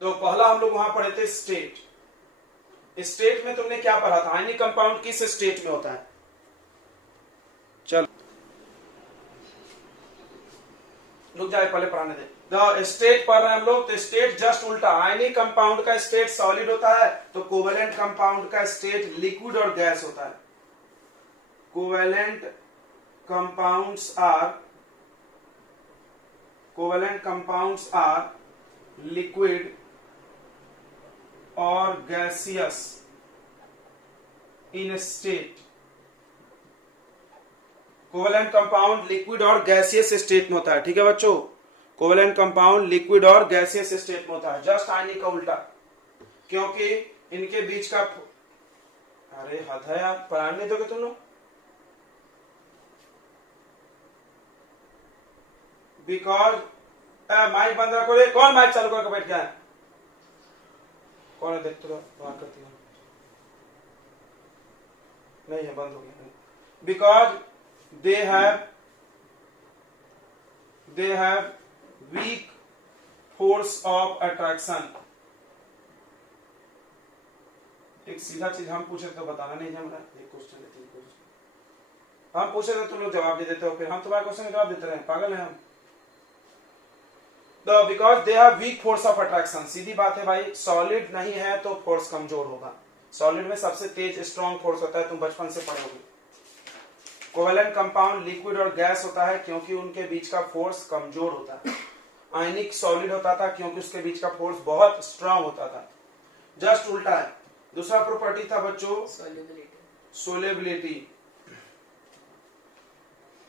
तो पहला हम लोग वहां पढ़े थे स्टेट। स्टेट में तुमने क्या पढ़ा था? आयनिक कंपाउंड किस स्टेट में होता है? चलो रुक जाए, पहले पढ़ाने दे। द स्टेट पढ़ रहे हैं हम लोग, तो स्टेट जस्ट उल्टा। आयनिक कंपाउंड का स्टेट सॉलिड होता है, तो कोवेलेंट कंपाउंड का स्टेट लिक्विड और गैस होता है। कोवेलेंट कंपाउंड्स आर लिक्विड और गैसियस इन स्टेट। कोवेलेंट कंपाउंड लिक्विड और गैसियस स्टेट में होता है। ठीक है बच्चों, कोवेलेंट कंपाउंड लिक्विड और गैसियस स्टेट में होता है, जस्ट आयनिक का उल्टा। क्योंकि इनके बीच का, अरे हद है यार, पढ़ाने नहीं दोगे तुम लोग? बिकॉज माइक बंद रखो रे। कौन माइक चालू करके बैठ गया है? कौन है? देखते रहो, बात करती है। नहीं है, बंद हो गया। Because they have weak force of attraction। एक सीधा चीज हम पूछे तो बताना नहीं है हमारा। एक क्वेश्चन है, 3 क्वेश्चन हम पूछे तो तुम लोग जवाब नहीं देते हो, फिर हम तुम्हारे क्वेश्चन का जवाब देते रहे, पागल है हम। तो because they have weak force of attraction. सीधी बात है भाई, सॉलिड नहीं है तो फोर्स कमजोर होगा। सॉलिड में सबसे तेज स्ट्रॉन्ग फोर्स होता है, तुम बचपन से पढ़ोगे। कोवेलेंट कंपाउंड लिक्विड और गैस होता है क्योंकि उनके बीच का फोर्स कमजोर होता है। आयनिक सॉलिड होता था क्योंकि उसके बीच का फोर्स बहुत स्ट्रांग होता था, जस्ट उल्टा है। दूसरा प्रॉपर्टी था बच्चों सोलेबिलिटी।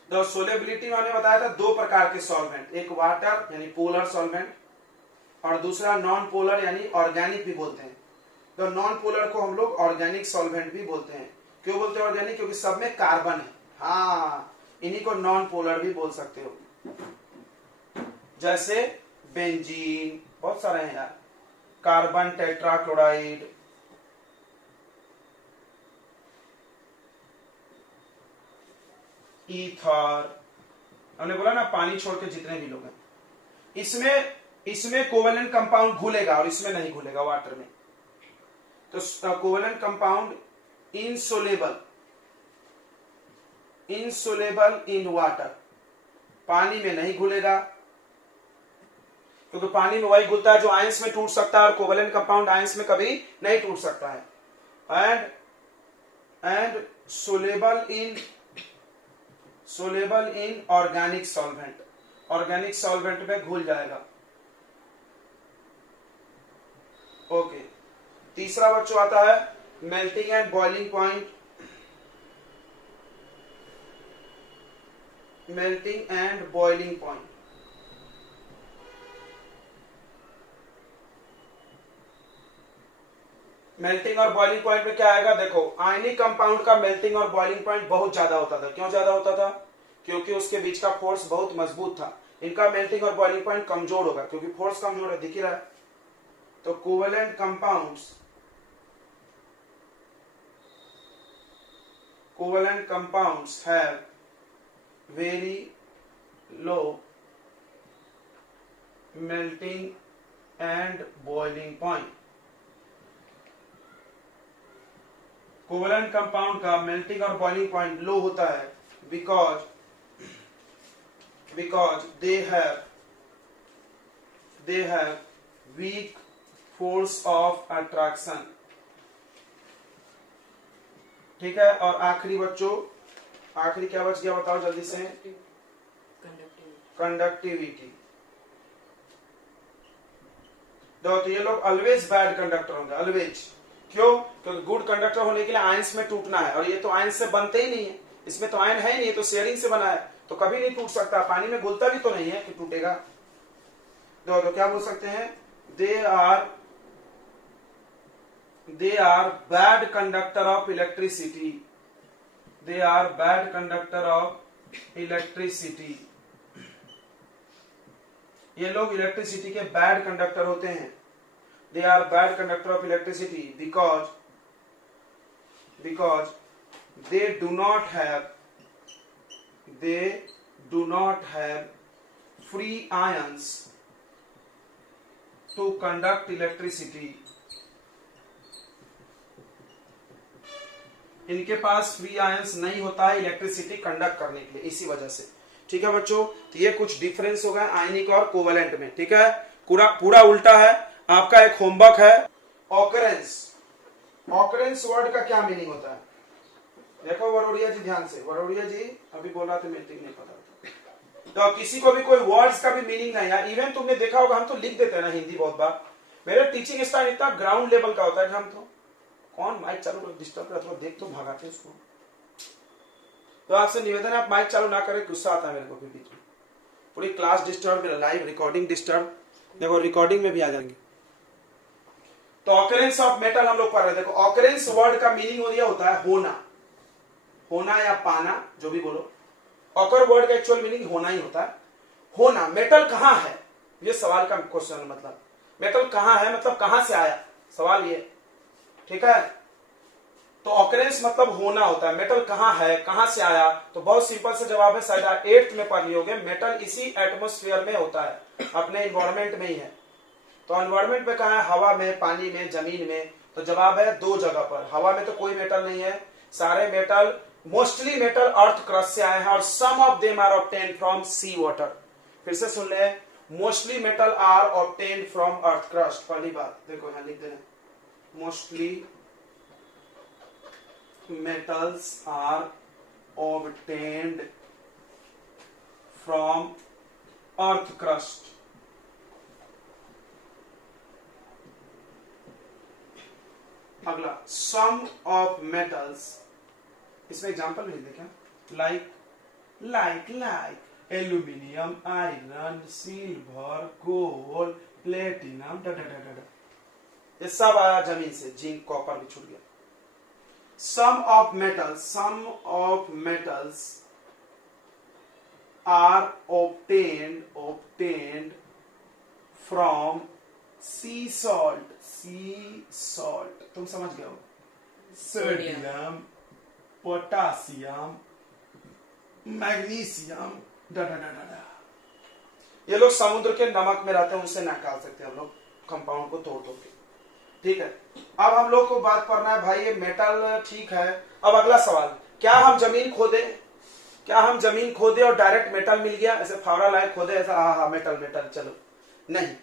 तो सोलेबिलिटी मैंने बताया था 2 प्रकार के सॉल्वेंट, एक वाटर यानी पोलर सॉल्वेंट और दूसरा नॉन पोलर यानी ऑर्गेनिक भी बोलते हैं। तो नॉन पोलर को हम लोग ऑर्गेनिक सॉल्वेंट भी बोलते हैं। क्यों बोलते हैं ऑर्गेनिक? क्योंकि सब में कार्बन है। हाँ, इन्हीं को नॉन पोलर भी बोल सकते हो, जैसे बेंजीन, बहुत सारे हैं यार, कार्बन टेट्राक्लोराइड, ईथर, हमने बोला ना पानी छोड़ के जितने भी लोग हैं, इसमें कोवेलेंट कंपाउंड घुलेगा और इसमें नहीं घुलेगा, वाटर में। तो covalent compound insoluble in water, पानी में नहीं घुलेगा, क्योंकि पानी में वही घुलता है जो आयंस में टूट सकता है, और कोवेलेंट कंपाउंड आयंस में कभी नहीं टूट सकता है। And soluble in organic solvent, organic solvent में घुल जाएगा। ओके, तीसरा बच्चों आता है melting and boiling point. Melting and boiling point, melting और बॉइलिंग पॉइंट में क्या आएगा? देखो, आयनिक कंपाउंड का मेल्टिंग और बॉइलिंग पॉइंट बहुत ज्यादा होता था। क्यों ज्यादा होता था? क्योंकि उसके बीच का फोर्स बहुत मजबूत था। इनका मेल्टिंग और बॉइलिंग पॉइंट कमजोर होगा क्योंकि फोर्स कमजोर है, दिख ही रहा है। तो covalent compounds have very low melting and boiling point. Covalent compound का मेल्टिंग और बॉइलिंग पॉइंट लो होता है because they have weak force of attraction। ठीक है, और आखिरी बच्चों, आखिरी क्या बच गया बताओ जल्दी से? कंडक्टिविटी। तो ये लोग ऑलवेज बैड कंडक्टर होंगे, ऑलवेज। क्यों? क्योंकि गुड कंडक्टर होने के लिए आयंस में टूटना है, और ये तो आयंस से बनते ही नहीं है, इसमें तो आयन है ही नहीं, तो शेयरिंग से बना है, तो कभी नहीं टूट सकता। पानी में घुलता भी तो नहीं है कि टूटेगा। तो क्या बोल सकते हैं? They are bad conductor of electricity. They are bad conductor of electricity. ये लोग इलेक्ट्रिसिटी के बैड कंडक्टर होते हैं। They are bad conductor of electricity because they do not have free ions to conduct electricity, इनके पास free ions नहीं होता है इलेक्ट्रिसिटी कंडक्ट करने के लिए, इसी वजह से। ठीक है बच्चों, तो ये कुछ डिफरेंस हो गए आयनिक और कोवेलेंट में। ठीक है, पूरा उल्टा है। आपका एक होमवर्क है, ऑकरेंस। ऑकरेंस वर्ड का क्या मीनिंग होता है? देखो वरोड़िया जी ध्यान से, वरोड़िया जी अभी बोला तो मीटिंग नहीं पता था। तो किसी को भी कोई वर्ड्स का भी मीनिंग नहीं है, इवन तुमने देखा होगा हम तो लिख देते हैं ना हिंदी बहुत बार। मेरे टीचिंग स्टाइल इतना ग्राउंड लेवल का होता है कि हम तो कौन माइक चालू डिस्टर्ब करता है, देख तो भगाते उसको। तो आपसे निवेदन है आप माइक चालू ना करें, गुस्सा आता है मेरे को भी बीच में। पूरी क्लास डिस्टर्ब, मेरा लाइव रिकॉर्डिंग डिस्टर्ब, देखो रिकॉर्डिंग में भी आ जाएंगे। तो ऑकरेंस ऑफ मेटल हम लोग पढ़ रहे हैं। देखो ऑकरेंस वर्ड का मीनिंग होता है होना, होना या पाना, जो भी बोलो। ऑकर वर्ड का एक्चुअल मीनिंग होना ही होता है, होना। मेटल कहां है, ये सवाल का क्वेश्चन, मतलब मेटल कहां है, मतलब कहां से आया, सवाल ये। ठीक है, तो ऑकरेंस मतलब होना होता है। मेटल कहां है, कहां से आया, तो बहुत सिंपल सा जवाब है, शायद 8th में पढ़ लियोगे। मेटल इसी एटमोस्फेयर में होता है, अपने इन्वायरमेंट में ही है। तो एनवायरमेंट में कहा है, हवा में, पानी में, जमीन में। तो जवाब है 2 जगह पर। हवा में तो कोई मेटल नहीं है, सारे metal, mostly metal earth crust से आए हैं, और some of them are obtained from sea water. फिर से सुन ले, mostly metal are obtained from earth crust. पहली बात देखो यहां लिख देना, mostly metals are obtained from earth crust. अगला, some of metals, इसमें एग्जांपल भी देखें, like aluminium, iron, silver, gold, platinum, ये सब आया जमीन से। जिंक, कॉपर भी छूट गया। Some of metals are obtained from sea salt. तुम समझ गए हो, सोडियम, पोटासियम, मैग्नीशियम, ये लोग समुद्र के नमक में रहते हैं, उनसे निकाल सकते हैं हम लोग कंपाउंड को तोड़ के। ठीक है, अब हम लोग को बात करना है भाई, ये मेटल ठीक है। अब अगला सवाल, क्या हम जमीन खोदे और डायरेक्ट मेटल मिल गया, ऐसे फावड़ा लायक खोदे ऐसा हाँ मेटल चलो? नहीं,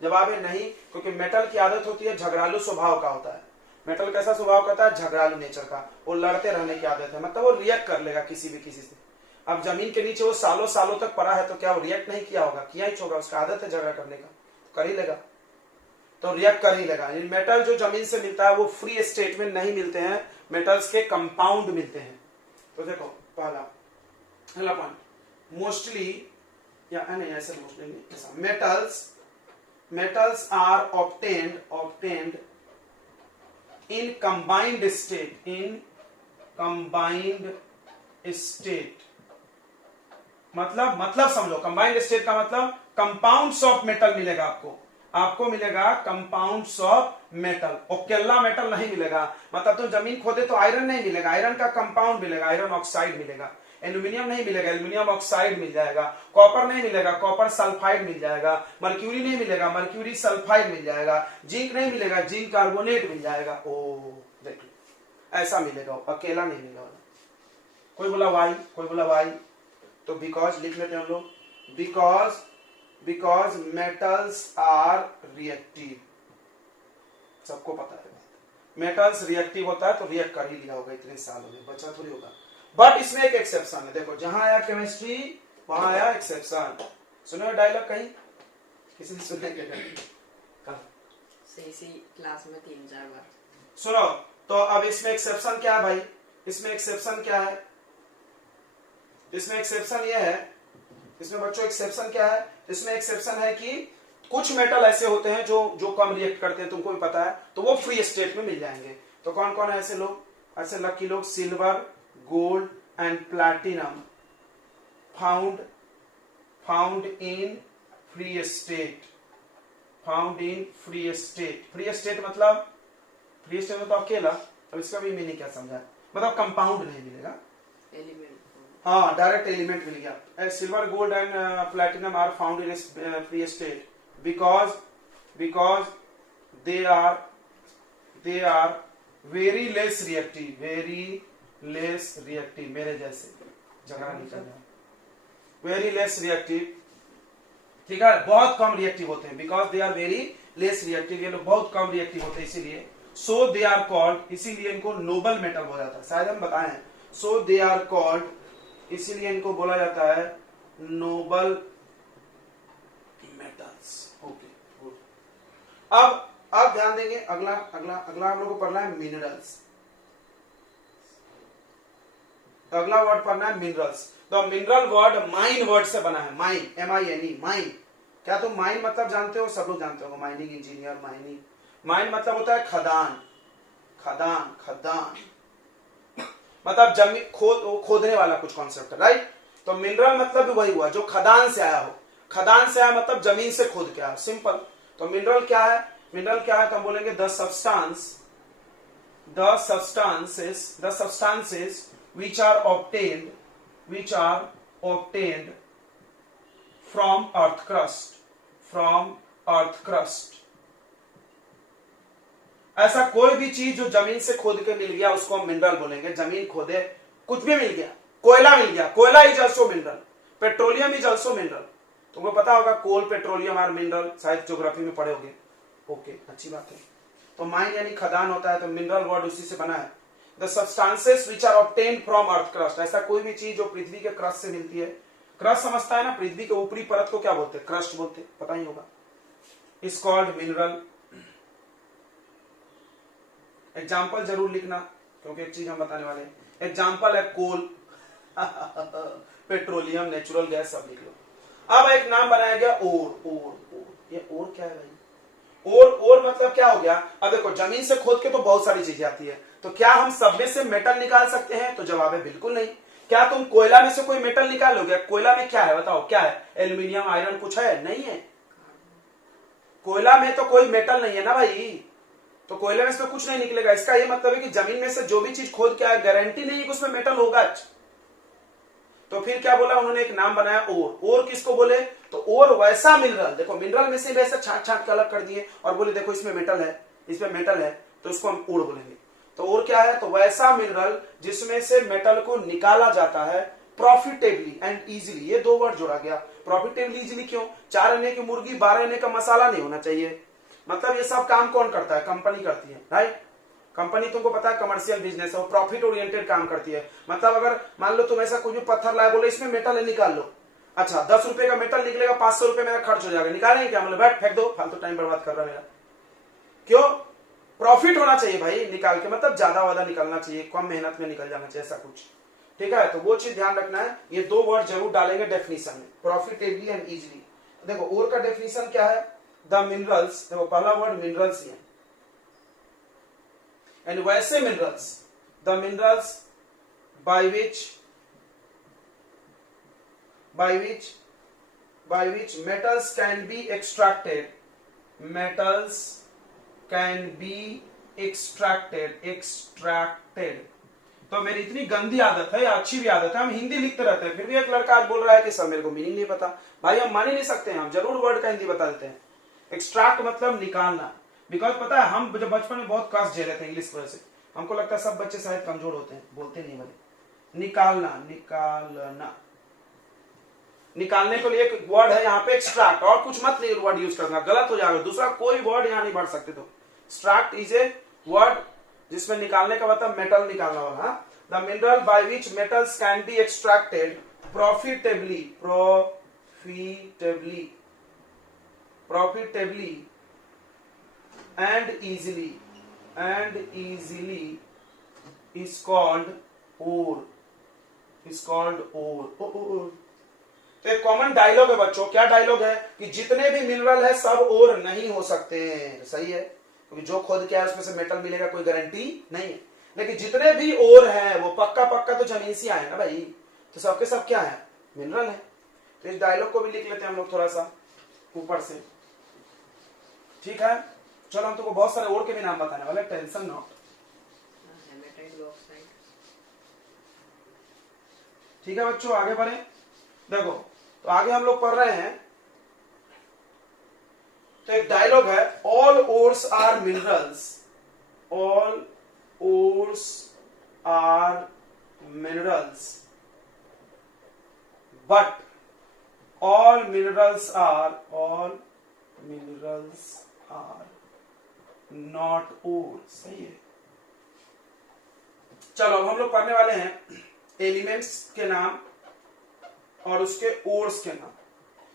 जवाब है नहीं, क्योंकि मेटल की आदत होती है, झगड़ालू स्वभाव का होता है। मेटल कैसा स्वभाव का होता है? झगड़ालू नेचर का। वो लड़ते रहने की आदत है, मतलब वो रिएक्ट कर लेगा किसी से। अब जमीन के नीचे वो सालों तक पड़ा है, तो क्या वो रिएक्ट नहीं किया होगा? किया ही होगा, उसका आदत है झगड़ा करने का, कर ही लेगा, तो रिएक्ट कर ही लेगा। मेटल जो जमीन से मिलता है वो फ्री स्टेट में नहीं मिलते हैं, मेटल्स के कंपाउंड मिलते हैं। तो देखो पहला पॉइंट, मोस्टली या नहीं, ऐसे मोस्टली नहीं, ऐसा metals are obtained in combined state, मतलब समझो, कंबाइंड स्टेट का मतलब कंपाउंड्स ऑफ मेटल मिलेगा आपको मिलेगा कंपाउंड्स ऑफ मेटल, अकेला मेटल नहीं मिलेगा। मतलब तुम जमीन खोदे तो आयरन नहीं मिलेगा, आयरन का कंपाउंड मिलेगा, आयरन ऑक्साइड मिलेगा। एल्यूमिनियम नहीं मिलेगा, एल्यूमिनियम ऑक्साइड मिल जाएगा। कॉपर नहीं मिलेगा, कॉपर सल्फाइड मिल जाएगा। मर्क्यूरी नहीं मिलेगा, मर्क्यूरी सल्फाइड मिल जाएगा। जिंक नहीं मिलेगा, जिंक कार्बोनेट मिल जाएगा। ओ देख लो, ऐसा मिलेगा, अकेला नहीं मिलेगा। कोई बोला वाई, तो बिकॉज लिख लेते हैं हम लोग, बिकॉज मेटल्स आर रिएक्टिव। सबको पता है बात, मेटल्स रिएक्टिव होता है, तो रिएक्ट कर ही लिया होगा इतने सालों में, बचा थोड़ी होगा। बट इसमें एक एक्सेप्शन है, देखो जहां आया केमिस्ट्री वहां आया एक्सेप्शन। सुनो डायलॉग कहीं किसी ने सुनने के इसी क्लास में 3-4 बार सुनो। तो अब इसमें एक्सेप्शन क्या है भाई? इसमें एक्सेप्शन क्या है? इसमें एक्सेप्शन ये है, इसमें बच्चों एक्सेप्शन क्या है? इसमें एक्सेप्शन है कि कुछ मेटल ऐसे होते हैं जो कम रिएक्ट करते हैं, तुमको भी पता है, तो वो फ्री स्टेट में मिल जाएंगे। तो कौन कौन है ऐसे लोग, ऐसे लकी लोग? Silver, gold and platinum found in free state. Free state मतलब अकेला। अब इसका भी मीनिंग क्या समझा? मतलब कंपाउंड नहीं मिलेगा, एलिमेंट, हाँ डायरेक्ट एलिमेंट मिल गया। Silver, gold and platinum are found in free state because they are very less reactive, मेरे जैसे झगड़ा नहीं करना, वेरी लेस रिएक्टिव, ठीक है, बहुत कम रिएक्टिव होते हैं, because they are very less reactive, ये लोग बहुत कम रिएक्टिव होते हैं इसीलिए, सो दे आर कॉल्ड, इसीलिए इनको नोबल मेटल बोला जाता है, शायद हम बताएं, सो दे आर कॉल्ड, इसीलिए इनको बोला जाता है नोबल मेटल्स। Okay good. अब ध्यान देंगे, अगला हम लोग को पढ़ना है मिनरल्स। अगला वर्ड पढ़ना है मिनरल्स। तो मिनरल वर्ड माइन वर्ड से बना है, माइन, MINE, माइन। क्या तुम माइन मतलब जानते हो? सब लोग जानते हो, माइनिंग इंजीनियर, माइनिंग। माइन मतलब होता है खदान, मतलब जमीन खोदने वाला कुछ कॉन्सेप्ट है, राइट। तो मिनरल मतलब भी वही हुआ जो खदान से आया हो, खदान से आया मतलब जमीन से खोद के आया, सिंपल। तो मिनरल क्या है? मिनरल क्या है तो हम बोलेंगे the substances which are obtained from earth crust, ऐसा कोई भी चीज जो जमीन से खोद के मिल गया उसको हम मिनरल बोलेंगे। जमीन खोदे कुछ भी मिल गया, कोयला मिल गया, कोयला is also mineral, petroleum is also mineral. तुमको पता होगा कोल, पेट्रोलियम और मिनरल, शायद ज्योग्राफी में पढ़े होगे। ओके, अच्छी बात है। तो माइन यानी खदान होता है, तो मिनरल वर्ड उसी से बना है। The substances which are obtained from earth crust, ऐसा कोई भी चीज जो पृथ्वी के क्रस्ट से मिलती है। क्रस्ट समझता है ना, पृथ्वी के ऊपरी परत को क्या बोलते हैं? क्रस्ट बोलते हैं, पता ही होगा। Is called mineral. एग्जाम्पल जरूर लिखना, क्योंकि एक चीज हम बताने वाले हैं। एग्जाम्पल है कोल, पेट्रोलियम, नेचुरल गैस, सब लिख लो। अब एक नाम बनाया गया ओर। ये ओर क्या है भाई? ओर मतलब क्या हो गया? अब देखो, जमीन से खोद के तो बहुत सारी चीजें आती है, तो क्या हम सब में से मेटल निकाल सकते हैं? तो जवाब है बिल्कुल नहीं। क्या तुम कोयला में से कोई मेटल निकालोगे? कोयला में क्या है बताओ, क्या है? एल्यूमिनियम, आयरन कुछ है? नहीं है। कोयला में तो कोई मेटल नहीं है ना भाई, तो कोयले में से कुछ नहीं निकलेगा। इसका ये मतलब है कि जमीन में से जो भी चीज खोद के आए, गारंटी नहीं है कि उसमें मेटल होगा। तो फिर क्या बोला उन्होंने? एक नाम बनाया ओर किसको बोले? तो ओर वैसा मिनरल, देखो मिनरल में से वैसे छांट के अलग कर दिए और बोले देखो इसमें मेटल है, इसमें मेटल है, तो इसको हम ओर बोलेंगे। तो ओर क्या है? तो वैसा मिनरल जिसमें से मेटल को निकाला जाता है प्रॉफिटेबली एंड इजीली। ये दो वर्ड जोड़ा गया, प्रॉफिटेबली, इजीली। क्यों? 4 आने की मुर्गी 12 आने का मसाला नहीं होना चाहिए। मतलब ये सब काम कौन करता है? कंपनी करती है, राइट। कंपनी तुमको पता है कमर्शियल बिजनेस है, वो प्रॉफिट ओरिएंटेड काम करती है। मतलब अगर मान लो तुम ऐसा कुछ भी पत्थर लाए, बोले इसमें मेटल है, निकाल लो। अच्छा, 10 रुपए का मेटल निकलेगा, 500 रुपए मेरा खर्च हो जाएगा, निकालेंगे क्या? मतलब बैठ फेंक दो, फालतू टाइम बर्बाद कर रहा मेरा। क्यों? प्रॉफिट होना चाहिए भाई निकाल के, मतलब ज्यादा वादा निकलना चाहिए, कम मेहनत में निकल जाना चाहिए, ऐसा कुछ, ठीक है। तो वो चीज ध्यान रखना है। ये दो वर्ड जरूर डालेंगे डेफिनेशन में, प्रॉफिटेबली एंड इजीली। देखो ओर का डेफिनेशन क्या है? द मिनरल्स, देखो पहला वर्ड मिनरल्स ही है, and वैसे minerals, the minerals by which metals can be extracted, तो मेरी इतनी गंदी आदत है या अच्छी भी आदत है, हम हिंदी लिखते रहते हैं, फिर भी एक लड़का आज बोल रहा है कि सर मेरे को मीनिंग नहीं पता। भाई हम मान ही नहीं सकते हैं, हम जरूर वर्ड का हिंदी बता देते हैं। एक्सट्रैक्ट मतलब निकालना, बिकॉज पता है हम जब बचपन में बहुत कष्ट झेले थे इंग्लिश वजह से, हमको लगता है सब बच्चे शायद कमजोर होते हैं, बोलते नहीं वाले। निकालना, निकालने के लिए एक वर्ड है यहाँ पे एक्सट्रैक्ट, और कुछ मत नहीं वर्ड यूज करना, गलत हो जाएगा। दूसरा कोई वर्ड यहाँ नहीं बढ़ सकते। तो एक्सट्रैक्ट इज ए वर्ड जिसमें निकालने का मतलब मेटल निकालना वाला। The mineral by which metals can be extracted profitably and easily is called ore, तो एक कॉमन डायलॉग है बच्चों। क्या डायलॉग है? कि जितने भी मिनरल है सब ओर नहीं हो सकते हैं। सही है, क्योंकि जो खोद के है उसमें से मेटल मिलेगा कोई गारंटी नहीं है, लेकिन जितने भी ओर है वो पक्का तो जमीन से आए ना भाई, तो सबके सब क्या है? मिनरल है। तो इस डायलॉग को भी लिख लेते हैं हम लोग थोड़ा सा ऊपर से, ठीक है। चलो हम तुमको बहुत सारे और के भी नाम बताने वाले, टेंशन नॉट। ठीक है बच्चों, आगे बढ़े। देखो तो आगे हम लोग पढ़ रहे हैं, तो एक डायलॉग है, all ores are minerals, all ores are minerals, but all minerals are not ore। सही है। चलो अब हम लोग पढ़ने वाले हैं एलिमेंट्स के नाम और उसके ओर्स के नाम।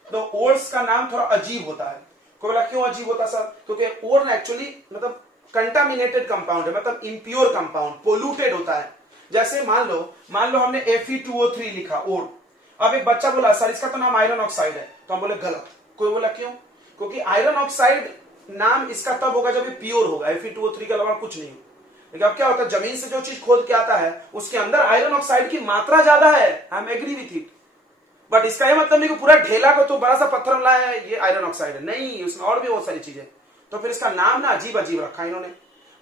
तो ओर्स का नाम थोड़ा अजीब होता है। कोई बोला क्यों अजीब होता सर? क्योंकि ओर एक्चुअली मतलब कंटामिनेटेड कंपाउंड है, मतलब इम्प्योर कंपाउंड, पोल्यूटेड होता है। जैसे मान लो हमने Fe2O3 लिखा ओर। अब एक बच्चा बोला सर इसका तो नाम आयरन ऑक्साइड है, तो हम बोले गलत। कोई बोला क्यों? क्योंकि आयरन ऑक्साइड नाम इसका तब होगा जब ये प्योर होगा, Fe2O3 के अलावा कुछ नहीं। लेकिन अब क्या होता है, जमीन से जो चीज खोद के आता है उसके अंदर आयरन ऑक्साइड की मात्रा ज्यादा है, I am agree with it, but इसका ये मतलब नहीं कि पूरा ढेला को तो बड़ा सा पत्थर लाया है ये आयरन ऑक्साइड है, नहीं, उसमें और भी बहुत सारी चीजें। तो फिर इसका नाम ना अजीब अजीब रखा इन्होंने।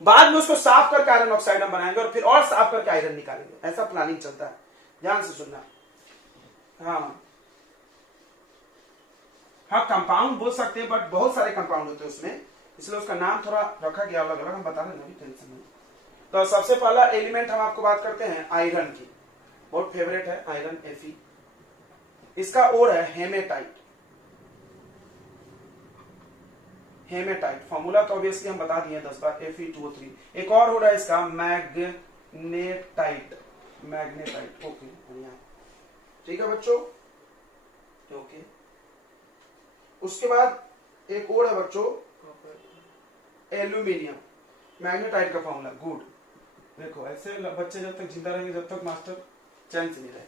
बाद में उसको साफ करके आयरन ऑक्साइड हम बनाएंगे और फिर और साफ करके आयरन निकालेंगे, ऐसा प्लानिंग चलता है, ध्यान से सुनना। हाँ कंपाउंड बोल सकते हैं, बट बहुत सारे कंपाउंड होते हैं उसमें, इसलिए उसका नाम थोड़ा रखा गया अलग अलग, हम बता रहे हैं, टेंशन नहीं। तो सबसे पहला एलिमेंट हम आपको बात करते हैं आयरन की, बहुत फेवरेट है आयरन, Fe। इसका ओर है हेमेटाइट। हेमेटाइट फॉर्मूला तो ऑब्वियसली हम बता दिए 10 बार, Fe2O3। एक और हो रहा है इसका मैग्नेटाइट, मैग्नेटाइट, ओके बढ़िया, ठीक है बच्चों, ओके। उसके बाद एक और है बच्चों एल्यूमिनियम, मैग्नेटाइट का फॉर्मूला, गुड। देखो ऐसे बच्चे जब तक जिंदा रहेंगे, जब तक मास्टर चैन से नहीं रहेगा,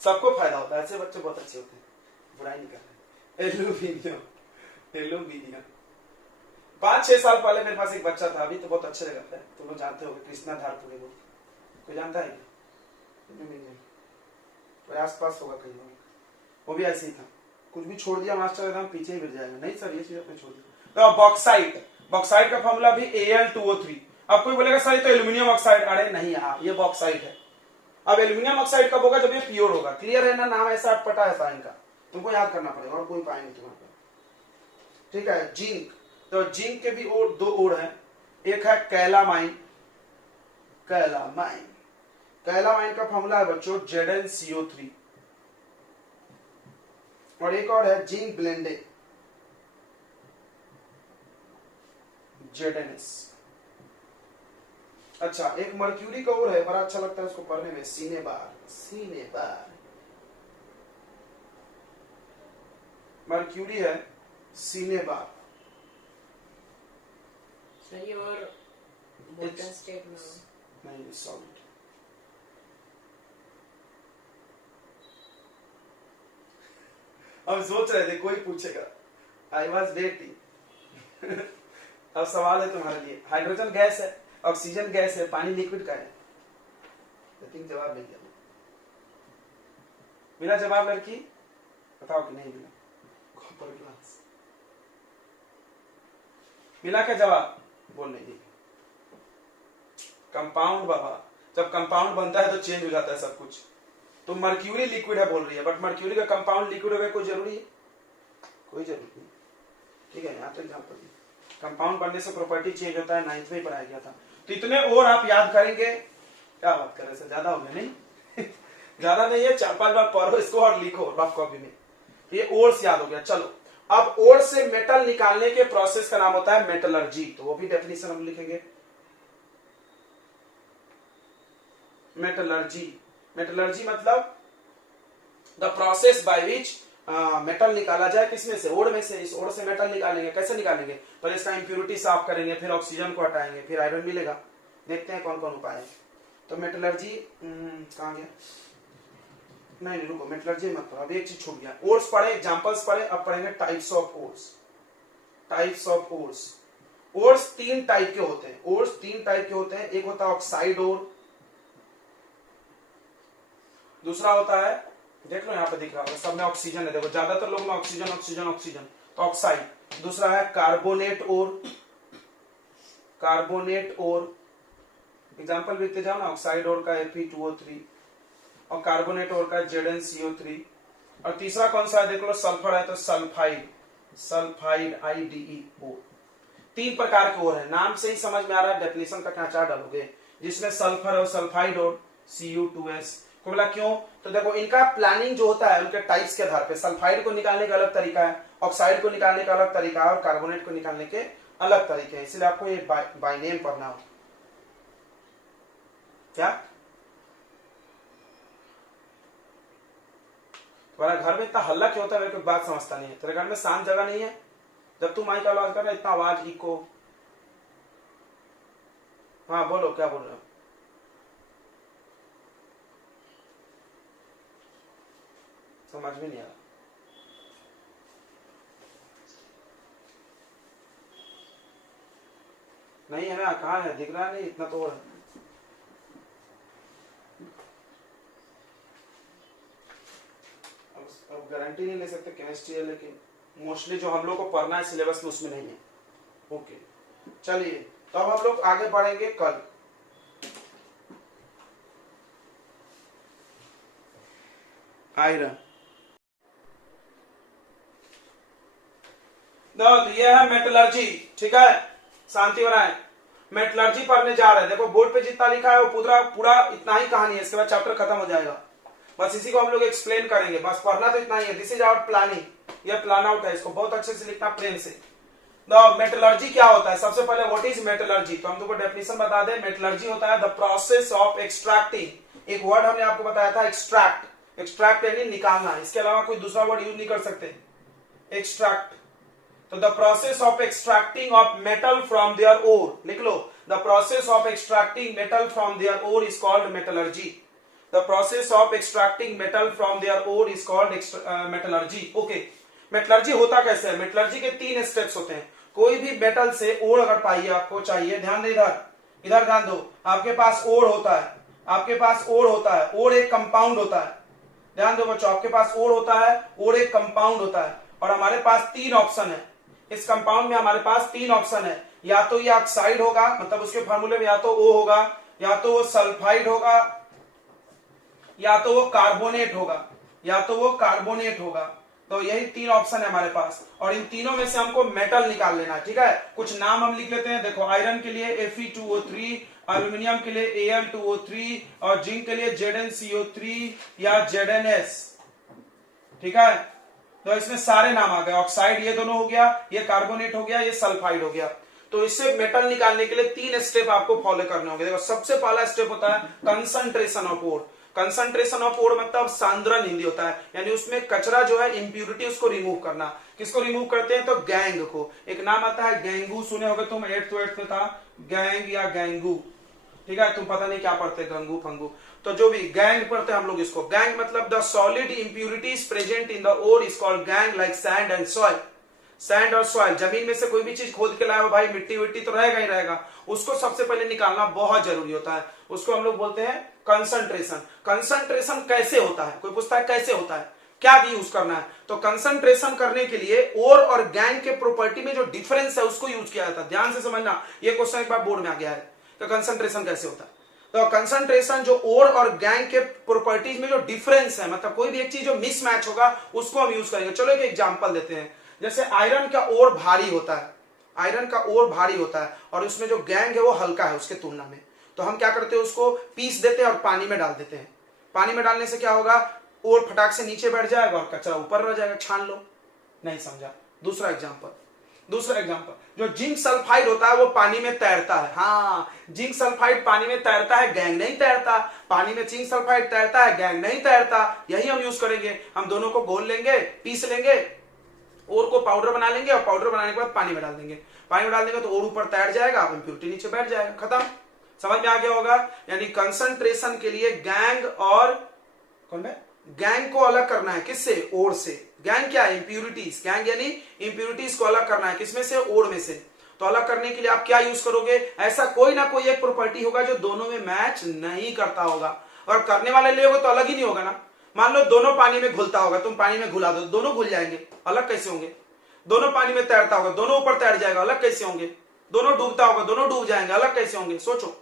सबको फायदा होता है, ऐसे बच्चे बहुत अच्छे होते हैं, बुराई नहीं कर रहे। एल्यूमिनियम, एल्यूमिनियम 5-6 साल पहले मेरे पास एक बच्चा था, अभी तो बहुत अच्छे लगता है, तुम लोग जानते हो कृष्णा धारपुरे को, कोई जानता है क्या? एल्यूमिनियम कोई आसपास होगा कहीं, वो भी ऐसे ही था, कुछ भी छोड़ दिया मास्टर एकदम पीछे ही गिर जाएगा, नहीं सर ये चीज अपने छोड़ दिया। तो बॉक्साइट, बॉक्साइट का फॉर्मूला भी Al2O3। अब कोई बोलेगा सर ये तो एल्यूमिनियम ऑक्साइड, अरे नहीं यार ये बॉक्साइट है। अब एल्यूमिनियम ऑक्साइड कब होगा? जब ये प्योर होगा, क्लियर है ना? नाम ऐसा अटपटा है साइन का, तुमको याद करना पड़ेगा और कोई पाएंगे तुम्हारे पास, ठीक है। जिंक, तो जिंक के भी और दो ओर है, एक है कैलामाइन, कैलामाइन, कैलामाइन का फॉर्मूला है बच्चों ZnCO3, और एक और है जिंक ब्लेंडे, ZnS। अच्छा एक मर्क्यूरी का और है, बड़ा अच्छा लगता है इसको पढ़ने में, सिनेबार, सिनेबार, मर्क्यूरी है सिनेबार। सही, और मोल्टन स्टेट में नहीं, सॉलिड। अब सोच रहे थे कोई पूछेगा, आई वॉज वेटिंग। अब सवाल है तुम्हारे लिए, हाइड्रोजन गैस है, ऑक्सीजन गैस है, पानी लिक्विड का है, लेकिन जवाब मिल गया। मिला जवाब लड़की? बताओ कि नहीं मिला? कॉपर ग्लास मिला क्या जवाब? बोल नहीं दी। कंपाउंड बाबा, जब कंपाउंड बनता है तो चेंज हो जाता है सब कुछ। तो मर्क्यूरी लिक्विड है बोल रही है, बट मर्क्यूरी का कंपाउंड लिक्विड हो गया, कोई जरूरी है? कोई जरूरी नहीं, ठीक है। यहाँ तो एग्जाम्पल कंपाउंड बनने से प्रॉपर्टी चेंज होता है, 9th में ही पढ़ाया गया था। तो इतने और आप याद करेंगे, क्या बात कर रहे हैं, ज्यादा हो गया नहीं? ज्यादा नहीं है, 4-5 बार पढ़ो इसको और लिखो रफ कॉपी में। ये ओर्स याद हो गया। चलो अब ओर से मेटल निकालने के प्रोसेस का नाम होता है मेटलर्जी, तो वो भी डेफिनेशन हम लिखेंगे। मेटलर्जी, मेटलर्जी मतलब the process by which metal निकाला जाए, किसमें से? ओर में से। इस ओर से मेटल निकालेंगे, कैसे निकालेंगे? पहले इसका इंप्योरिटी साफ करेंगे, फिर ऑक्सीजन को हटाएंगे, फिर आयरन मिलेगा। देखते हैं कौन कौन उपाय है। तो मेटलर्जी कहां गया? नहीं रुको, मेटलर्जी मत पढ़ो, अब एक चीज छूट गया। ओर्स पढ़े, एग्जांपल्स पढ़े, अब पढ़ेंगे types of ores. Types of ores. Ores 3 type के होते हैं, ओर्स 3 टाइप के होते हैं। एक होता है ऑक्साइड ओर, दूसरा होता है, देख लो यहाँ पे दिख रहा होगा, सब में ऑक्सीजन है, देखो ज्यादातर लोग में ऑक्सीजन ऑक्सीजन ऑक्सीजन, तो ऑक्साइड। दूसरा है कार्बोनेट ओर, कार्बोनेट ओर, एग्जांपल लिखते जाओ ना, ऑक्साइड ओर का Fe2O3 और कार्बोनेट ओर का ZnCO3। और तीसरा कौन सा है देख लो, सल्फर है तो सल्फाइड, सल्फाइड IDEO। 3 प्रकार के और है, नाम से ही समझ में आ रहा है डेफिनेशन का क्या चार डालोगे, जिसमें सल्फर और सल्फाइड और Cu2S। को बोला क्यों, तो देखो इनका प्लानिंग जो होता है उनके टाइप्स के आधार पे, सल्फाइड को निकालने का अलग तरीका है, ऑक्साइड को निकालने का अलग तरीका है और कार्बोनेट को निकालने के अलग तरीके हैं, इसलिए आपको ये बाय नेम पढ़ना हो। क्या तुम्हारा घर में इतना हल्ला क्यों होता है, मेरे को बात समझता नहीं है। तेरे घर में शांत जगह नहीं है, जब तू माइक का आवाज कर रहा है इतना आवाज इको। हाँ बोलो क्या बोल रहे हो। समझ में नहीं आ रहा। नहीं है ना, कहाँ है, दिख रहा नहीं, इतना तो है। अब गारंटी नहीं ले सकते केमिस्ट्री है, लेकिन मोस्टली जो हम लोग को पढ़ना है सिलेबस में उसमें नहीं है। ओके चलिए, तो अब हम लोग आगे बढ़ेंगे कल। आयरन, तो ये है मेटलर्जी, ठीक है, शांति बनाए। मेटलर्जी पढ़ने जा रहे हैं, देखो बोर्ड पे जितना लिखा है वो पूरा पूरा इतना ही कहानी है, इसके बाद चैप्टर खत्म हो जाएगा। बस इसी को हम लोग एक्सप्लेन करेंगे, बस पढ़ना तो इतना ही है। दिस इज आवर प्लानिंग, ये प्लान आउट है, इसको बहुत अच्छे से लिखना प्रेम से। तो मेटलर्जी क्या होता है, सबसे पहले व्हाट इज मेटलर्जी, तो हम तुमको डेफिनेशन बता दें। मेटलर्जी होता है द प्रोसेस ऑफ एक्सट्रैक्टिंग, एक वर्ड हमने आपको बताया था एक्सट्रैक्ट, एक्सट्रैक्ट यानी निकालना, इसके अलावा कोई दूसरा वर्ड यूज नहीं कर सकते, एक्सट्रैक्ट। तो the process of extracting of metal from their ore, लिख लो, the process of extracting metal from their ore is called metallurgy. The process of extracting metal from their ore is called metallurgy. Okay, metallurgy होता कैसे है, metallurgy के 3 steps होते हैं। कोई भी मेटल से ओर अगर पाइए आपको चाहिए, ध्यान दे इधर, इधर ध्यान दो, आपके पास ओर होता है, आपके पास ओर होता है, ओर एक कंपाउंड होता है, ध्यान दो बच्चों, आपके पास ओर होता है, ओर एक कंपाउंड होता है, और हमारे पास 3 ऑप्शन है। इस कंपाउंड में हमारे पास 3 ऑप्शन है, या तो ये ऑक्साइड होगा, मतलब उसके फार्मूले में या तो O होगा, या तो वो सल्फाइड होगा, या तो वो कार्बोनेट होगा, या तो वो कार्बोनेट होगा। तो यही 3 ऑप्शन है हमारे पास, और इन तीनों में से हमको मेटल निकाल लेना है, ठीक है। कुछ नाम हम लिख लेते हैं, देखो आयरन के लिए Fe2O3, एल्यूमिनियम के लिए Al2O3, और जिंक के लिए ZnCO3 या ZnS, ठीक है। तो इसमें सारे नाम आ गए, ऑक्साइड ये दोनों हो गया, ये कार्बोनेट हो गया, ये सल्फाइड हो गया। तो इससे मेटल निकालने के लिए 3 स्टेप आपको फॉलो करने होंगे। देखो सबसे पहला स्टेप होता है concentration of ore. Concentration of ore मतलब सांद्रण हिंदी होता है, यानी उसमें कचरा जो है इंप्यूरिटी उसको रिमूव करना। किसको रिमूव करते हैं, तो गैंग को। एक नाम आता है गैंगू, सुने होगे तुम, 8th में था गैंग या गैंगू, ठीक है। तुम पता नहीं क्या पढ़ते, गंगू फंगू, तो जो भी गैंग पढ़ते हैं हम लोग इसको। गैंग मतलब the solid impurities present in the ore is called gangue, like sand and soil. Sand और सॉइल, जमीन में से कोई भी चीज खोद के लाए हो भाई, मिट्टी विट्टी तो रहेगा ही रहेगा, उसको सबसे पहले निकालना बहुत जरूरी होता है, उसको हम लोग बोलते हैं कंसंट्रेशन। कंसंट्रेशन कैसे होता है, कोई पूछता है कैसे होता है, क्या यूज करना है, तो कंसंट्रेशन करने के लिए ओर और गैंग के प्रॉपर्टी में जो डिफरेंस है उसको यूज किया जाता है। ध्यान से समझना, ये क्वेश्चन एक बार बोर्ड में आ गया है कि कंसंट्रेशन कैसे होता है। तो कंसंट्रेशन जो ओर और गैंग के प्रॉपर्टीज में जो डिफरेंस है, मतलब कोई भी एक चीज जो मिसमैच होगा उसको हम यूज करेंगे। चलो एक एग्जांपल देते हैं, जैसे आयरन का ओर भारी होता है, आयरन का ओर भारी होता है और उसमें जो गैंग है वो हल्का है उसके तुलना में, तो हम क्या करते हैं, उसको पीस देते हैं और पानी में डाल देते हैं। पानी में डालने से क्या होगा, ओर फटाक से नीचे बैठ जाएगा और कचरा ऊपर रह जाएगा, छान लो। नहीं समझा, दूसरा एग्जांपल, जो जिंक सल्फाइड होता है वो पानी में तैरता है। हाँ, जिंक सल्फाइड पानी में तैरता है, गैंग नहीं तैरता। पानी में जिंक सल्फाइड तैरता है, गैंग नहीं तैरता। यही हम यूज करेंगे, हम दोनों को घोल लेंगे, पीस लेंगे, ओर को पाउडर बना लेंगे, और पाउडर बनाने के बाद पानी में डाल देंगे। पानी में डाल देंगे तो ओर ऊपर तैर जाएगा, इंप्यूरिटी नीचे बैठ जाएगा, खत्म। समझ में आ गया होगा। यानी कंसंट्रेशन के लिए गैंग और कौन है, गैंग को अलग करना है, किससे, ओर से। गैंग क्या है, इंप्यूरिटीज, गैंग यानी इंप्यूरिटीज को अलग करना है, किसमें से, ओर में से। तो अलग करने के लिए आप क्या यूज करोगे, ऐसा कोई ना कोई एक प्रॉपर्टी होगा जो दोनों में मैच नहीं करता होगा, और करने वाले ले होगे तो अलग ही नहीं होगा ना। मान लो दोनों पानी में घुलता होगा, तुम पानी में घुला दो, दोनों घुल जाएंगे, अलग कैसे होंगे। दोनों पानी में तैरता होगा, दोनों ऊपर तैर जाएगा, अलग कैसे होंगे। दोनों डूबता होगा, दोनों डूब जाएंगे, अलग कैसे होंगे, सोचो।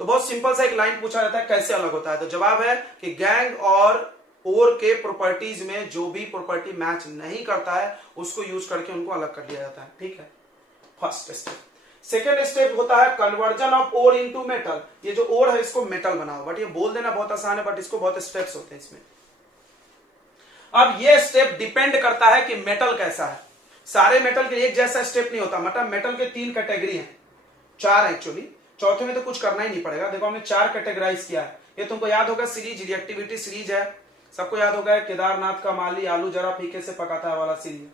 तो बहुत सिंपल सा एक लाइन पूछा जाता है कैसे अलग होता है, तो जवाब है कि गैंग और ओर के प्रॉपर्टीज में जो भी प्रॉपर्टी मैच नहीं करता है उसको यूज करके उनको अलग कर लिया जाता है। ठीक है, फर्स्ट स्टेप। सेकेंड स्टेप होता है conversion of ore into metal. ये जो ओर है इसको मेटल बनाओ, बट ये बोल देना बहुत आसान है, बट इसको बहुत स्टेप्स होते हैं इसमें। अब ये स्टेप डिपेंड करता है कि मेटल कैसा है। सारे मेटल के लिए एक जैसा स्टेप नहीं होता, मतलब मेटल के 3 कैटेगरी हैं, 4 एक्चुअली, चौथे में तो कुछ करना ही नहीं पड़ेगा। देखो हमने 4 कैटेगराइज किया है, ये तुमको याद होगा, सीरीज रिएक्टिविटी सीरीज है, सबको याद होगा, केदारनाथ का माली आलू जरा फीके से पकाता है वाला सीरीज।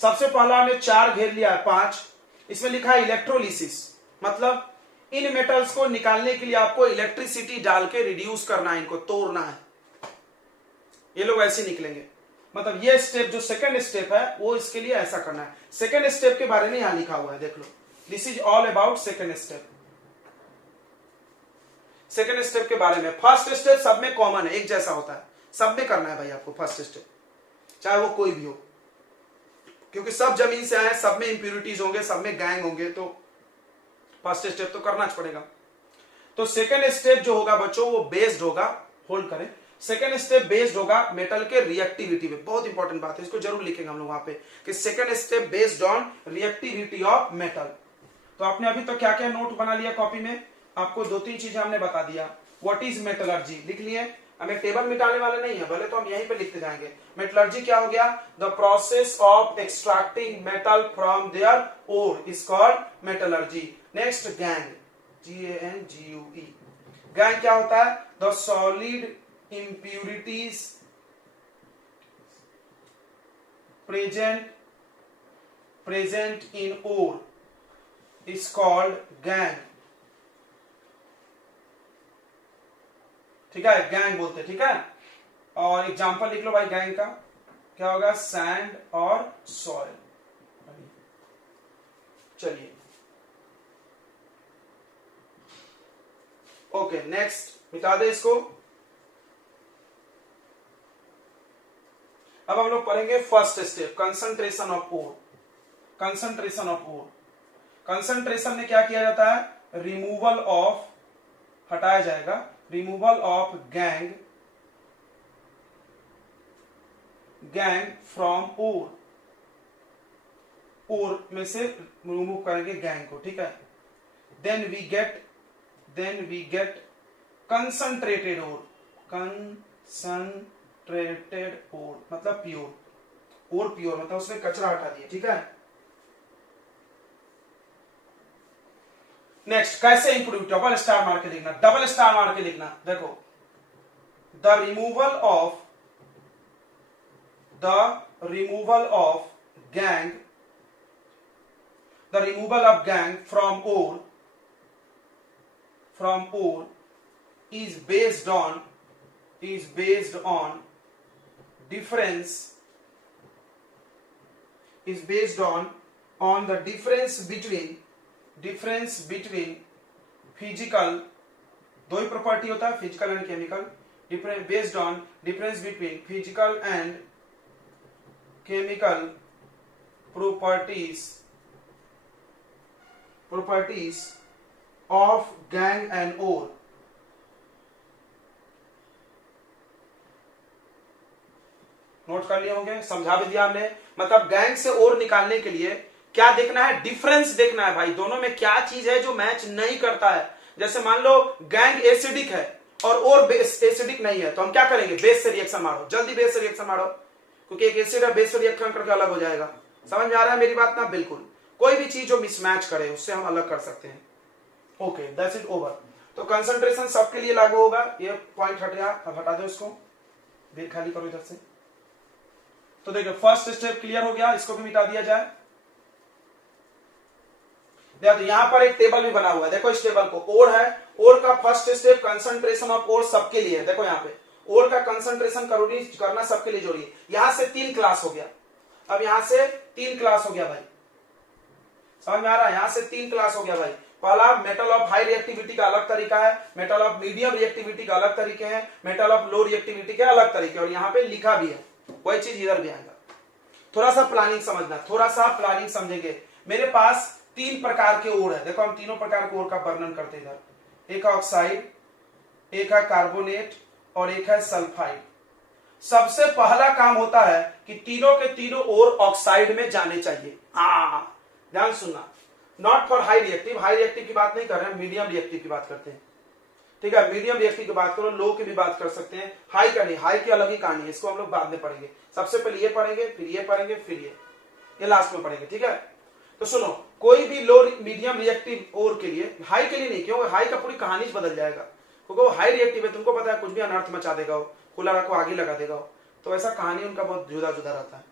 सबसे पहला हमने 4 घेर लिया है, 5 इसमें लिखा है इलेक्ट्रोलिसिस, मतलब इन मेटल्स को निकालने के लिए आपको इलेक्ट्रिसिटी डाल के रिड्यूस करना है, इनको तोड़ना है, ये लोग ऐसे निकलेंगे। मतलब ये स्टेप जो सेकंड स्टेप है वो इसके लिए ऐसा करना है। सेकंड स्टेप के बारे में यहां लिखा हुआ है, देख लो, this is all about second step. Second step के बारे में, फर्स्ट स्टेप सब में कॉमन है, एक जैसा होता है, सब में करना है भाई आपको फर्स्ट स्टेप, चाहे वो कोई भी हो, क्योंकि सब जमीन से आए, सब में इंप्यूरिटीज होंगे, सब में गैंग होंगे, तो फर्स्ट स्टेप तो करना पड़ेगा। तो सेकंड स्टेप जो होगा बच्चों वो बेस्ड होगा, होल्ड करें, सेकेंड स्टेप बेस्ड होगा मेटल के रिएक्टिविटी पे। बहुत इंपॉर्टेंट बात है, इसको जरूर लिखेंगे हम लोग वहां पे कि second step based on reactivity of metal. तो आपने अभी तो क्या क्या नोट बना लिया कॉपी में, आपको 2-3 चीजें हमने बता दिया। व्हाट इज मेटलर्जी लिख लिए, हमें टेबल मिटाने वाले नहीं है, भले तो हम यहीं पे लिखते जाएंगे। मेटलर्जी क्या हो गया, the process of extracting metal from their ore is called metallurgy. Next gangue, GANGUE, gangue क्या होता है, the solid impurities present in ore is called gang। ठीक है, गैंग बोलते हैं, ठीक है। और एग्जांपल लिख लो भाई गैंग का, क्या होगा, सैंड और सॉइल। चलिए ओके, नेक्स्ट मिटा दे इसको। अब हम लोग पढ़ेंगे first step, concentration of ore. Concentration of ore, concentration में क्या किया जाता है, रिमूवल ऑफ, हटाया जाएगा, removal of gangue from ore, ore में से रिमूव करेंगे गैंग को, ठीक है। Then we get concentrated ore, concentrated ore मतलब प्योर, ओर प्योर मतलब उसमें कचरा हटा दिया, ठीक है। नेक्स्ट, कैसे इंप्रूव, डबल स्टार मार के लिखना, डबल स्टार मार के लिखना। देखो, the removal of gangue from ore is based on the difference between physical, दो ही प्रॉपर्टी होता है, physical and chemical, based on difference between physical and chemical properties of gang and ore। Note कर लिए होंगे, समझा भी दिया हमने। मतलब गैंग से ओर निकालने के लिए क्या देखना है, डिफरेंस देखना है भाई, दोनों में क्या चीज है जो मैच नहीं करता है। जैसे मान लो गैंग एसिडिक है और ओर एसिडिक नहीं है, तो हम क्या करेंगे, बेस से रिएक्शन मारो, जल्दी बेस से रिएक्शन मारो, क्योंकि एक एसिड है, बेस से रिएक्शन करके अलग हो जाएगा। समझ में आ रहा है मेरी बात ना, बिल्कुल। कोई भी चीज जो मिसमैच करे उससे हम अलग कर सकते हैं। Okay, that's it, over. तो कंसंट्रेशन सबके लिए लागू होगा, ये पॉइंट हट गया, अब हटा दो इसको, फिर खाली करो इधर से। तो देखो फर्स्ट स्टेप क्लियर हो गया, इसको भी मिटा दिया जाए। देखो यहां पर एक टेबल भी बना हुआ है, देखो इस टेबल को, ओर है, ओर का first step concentration of ore सबके लिए है। देखो यहाँ पे ओर का कंसंट्रेशन करना सबके लिए जरूरी है। यहां से 3 क्लास हो गया, अब यहां से 3 क्लास हो गया भाई, समझ में आ रहा है, यहां से 3 क्लास हो गया भाई। पहला मेटल ऑफ हाई रिएक्टिविटी का अलग तरीका है, मेटल ऑफ मीडियम रिएक्टिविटी का अलग तरीके हैं, मेटल ऑफ लो रिएक्टिविटी के अलग तरीके, और यहाँ पे लिखा भी है, वही चीज इधर भी आएगा। थोड़ा सा प्लानिंग समझना, थोड़ा सा प्लानिंग समझेंगे। मेरे पास 3 प्रकार के ओर है, देखो हम तीनों प्रकार के ओर का वर्णन करते हैं इधर। एक है ऑक्साइड, एक है कार्बोनेट और एक है सल्फाइड। सबसे पहला काम होता है कि तीनों के तीनों ओर ऑक्साइड में जाने चाहिए। ध्यान सुनना, नॉट फॉर हाई रिएक्टिव की बात नहीं कर रहे हैं, मीडियम रिएक्टिव की बात करते हैं। ठीक है, मीडियम रिएक्टिव की बात करो, लो की भी बात कर सकते हैं, हाई का नहीं, हाई की अलग ही कहानी है, इसको हम लोग बाद में पढ़ेंगे। सबसे पहले ये पढ़ेंगे, फिर ये पढ़ेंगे, फिर ये लास्ट में पढ़ेंगे। ठीक है, तो सुनो, कोई भी लो मीडियम रिएक्टिव ओर के लिए, हाई के लिए नहीं, क्यों, हाई का पूरी कहानी बदल जाएगा, क्योंकि वो हाई रिएक्टिव है, तुमको पता है कुछ भी अनर्थ मचा देगा, वो खुला रखो आगे लगा देगा, तो ऐसा कहानी उनका बहुत जुदा जुदा रहता है।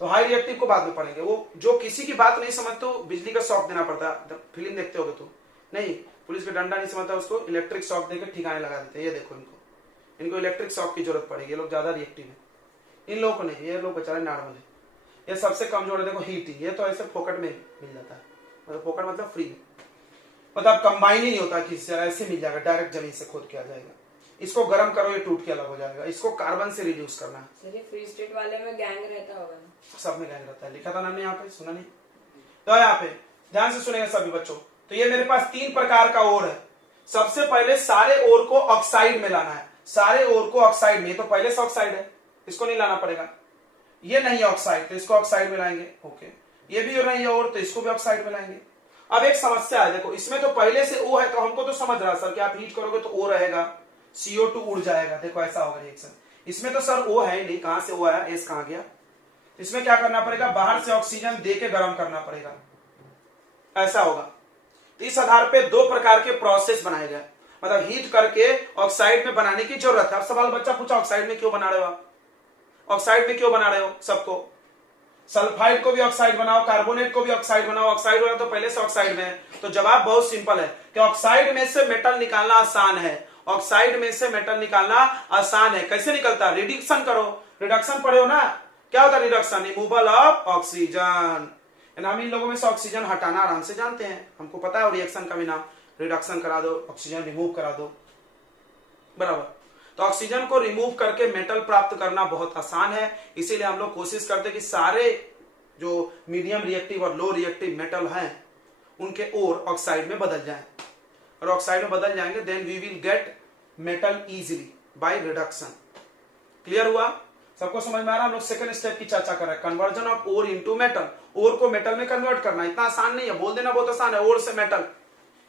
तो हाई रिएक्टिव को बाद में पढ़ेंगे। वो जो किसी की बात नहीं समझते हो, बिजली का शॉक देना पड़ता है, फिल्म देखते होगे तुम, नहीं, पुलिस का डंडा नहीं समझता, उसको इलेक्ट्रिक शॉक देकर ठिकाने लगा देते हैं। ये देखो, इनको इलेक्ट्रिक शॉक की जरूरत पड़ेगी, ये लोग ज्यादा रिएक्टिव है, इन लोगों को नहीं, ये लोग बेचारे नॉर्मल है। ये सबसे कमजोर है, देखो हीट ही, ये तो ऐसे फोकट में मिल जाता है, मतलब फोकट मतलब फ्री, मतलब कंबाइन ही नहीं होता किसी से, ऐसे मिल जाएगा, डायरेक्ट जमीन से खोद के आ जाएगा। इसको गर्म करो, ये टूट के अलग हो जाएगा, इसको कार्बन से रिड्यूस करना है। सर ये फ्री स्टेट वाले में गैंग रहता होगा ना? सब में गैंग रहता है, लिखा था ना हमने यहाँ पे, सुना नहीं? तो यहाँ पे ध्यान से सुनेंगे सभी बच्चों। तो ये मेरे पास 3 प्रकार का ओर है। सबसे पहले सारे ओर को ऑक्साइड में लाना है, सारे ओर को ऑक्साइड में, तो पहले से ऑक्साइड है, इसको नहीं लाना पड़ेगा। ये नहीं है ऑक्साइड, तो इसको ऑक्साइड में लाएंगे। ओके, ये भी नहीं है और, तो इसको भी ऑक्साइड में लाएंगे। अब एक समस्या है, देखो इसमें तो पहले से ओ है, तो हमको तो समझ रहा सर कि आप हीट करोगे तो ओ रहेगा, CO2 उड़ जाएगा, देखो ऐसा होगा रिएक्शन। इसमें तो सर ओ है ही नहीं, कहां से ओ आया, एस कहां गया? इसमें क्या करना पड़ेगा, बाहर से ऑक्सीजन दे के गर्म करना पड़ेगा, ऐसा होगा। तो इस आधार पे 2 प्रकार के प्रोसेस बनाए गए, मतलब हीट करके ऑक्साइड में बनाने की जरूरत है। अब सवाल बच्चा पूछा, ऑक्साइड में क्यों बना रहे हो आप, ऑक्साइड में क्यों बना रहे हो? सबको, सल्फाइड को भी ऑक्साइड बनाओ, कार्बोनेट को भी ऑक्साइड बनाओ, ऑक्साइड वाला तो पहले से ऑक्साइड में है। तो जवाब बहुत सिंपल है कि ऑक्साइड में से मेटल निकालना आसान है, ऑक्साइड में से मेटल निकालना आसान है। कैसे निकलता है? रिडक्शन करो, रिडक्शन पढ़े हो ना, क्या होता है रिडक्शन? Removal of oxygen. हम इन लोगों में से ऑक्सीजन हटाना आराम से जानते हैं, हमको पता है रिएक्शन का भी नाम, रिडक्शन करा दो, ऑक्सीजन रिमूव करा दो, बराबर। तो ऑक्सीजन को रिमूव करके मेटल प्राप्त करना बहुत आसान है, इसीलिए हम लोग कोशिश करते हैं कि सारे जो मीडियम रिएक्टिव और लो रिएक्टिव मेटल हैं उनके ओर ऑक्साइड में बदल जाएं, और ऑक्साइड में बदल जाएंगे, then we will get metal easily by reduction. Clear हुआ? सबको समझ में आ रहा? हम लोग सेकंड स्टेप की चर्चा कर रहे हैं, conversion of ore into metal. Ore को मेटल में कन्वर्ट करना इतना आसान नहीं है, बोल देना बहुत आसान है, ओर से मेटल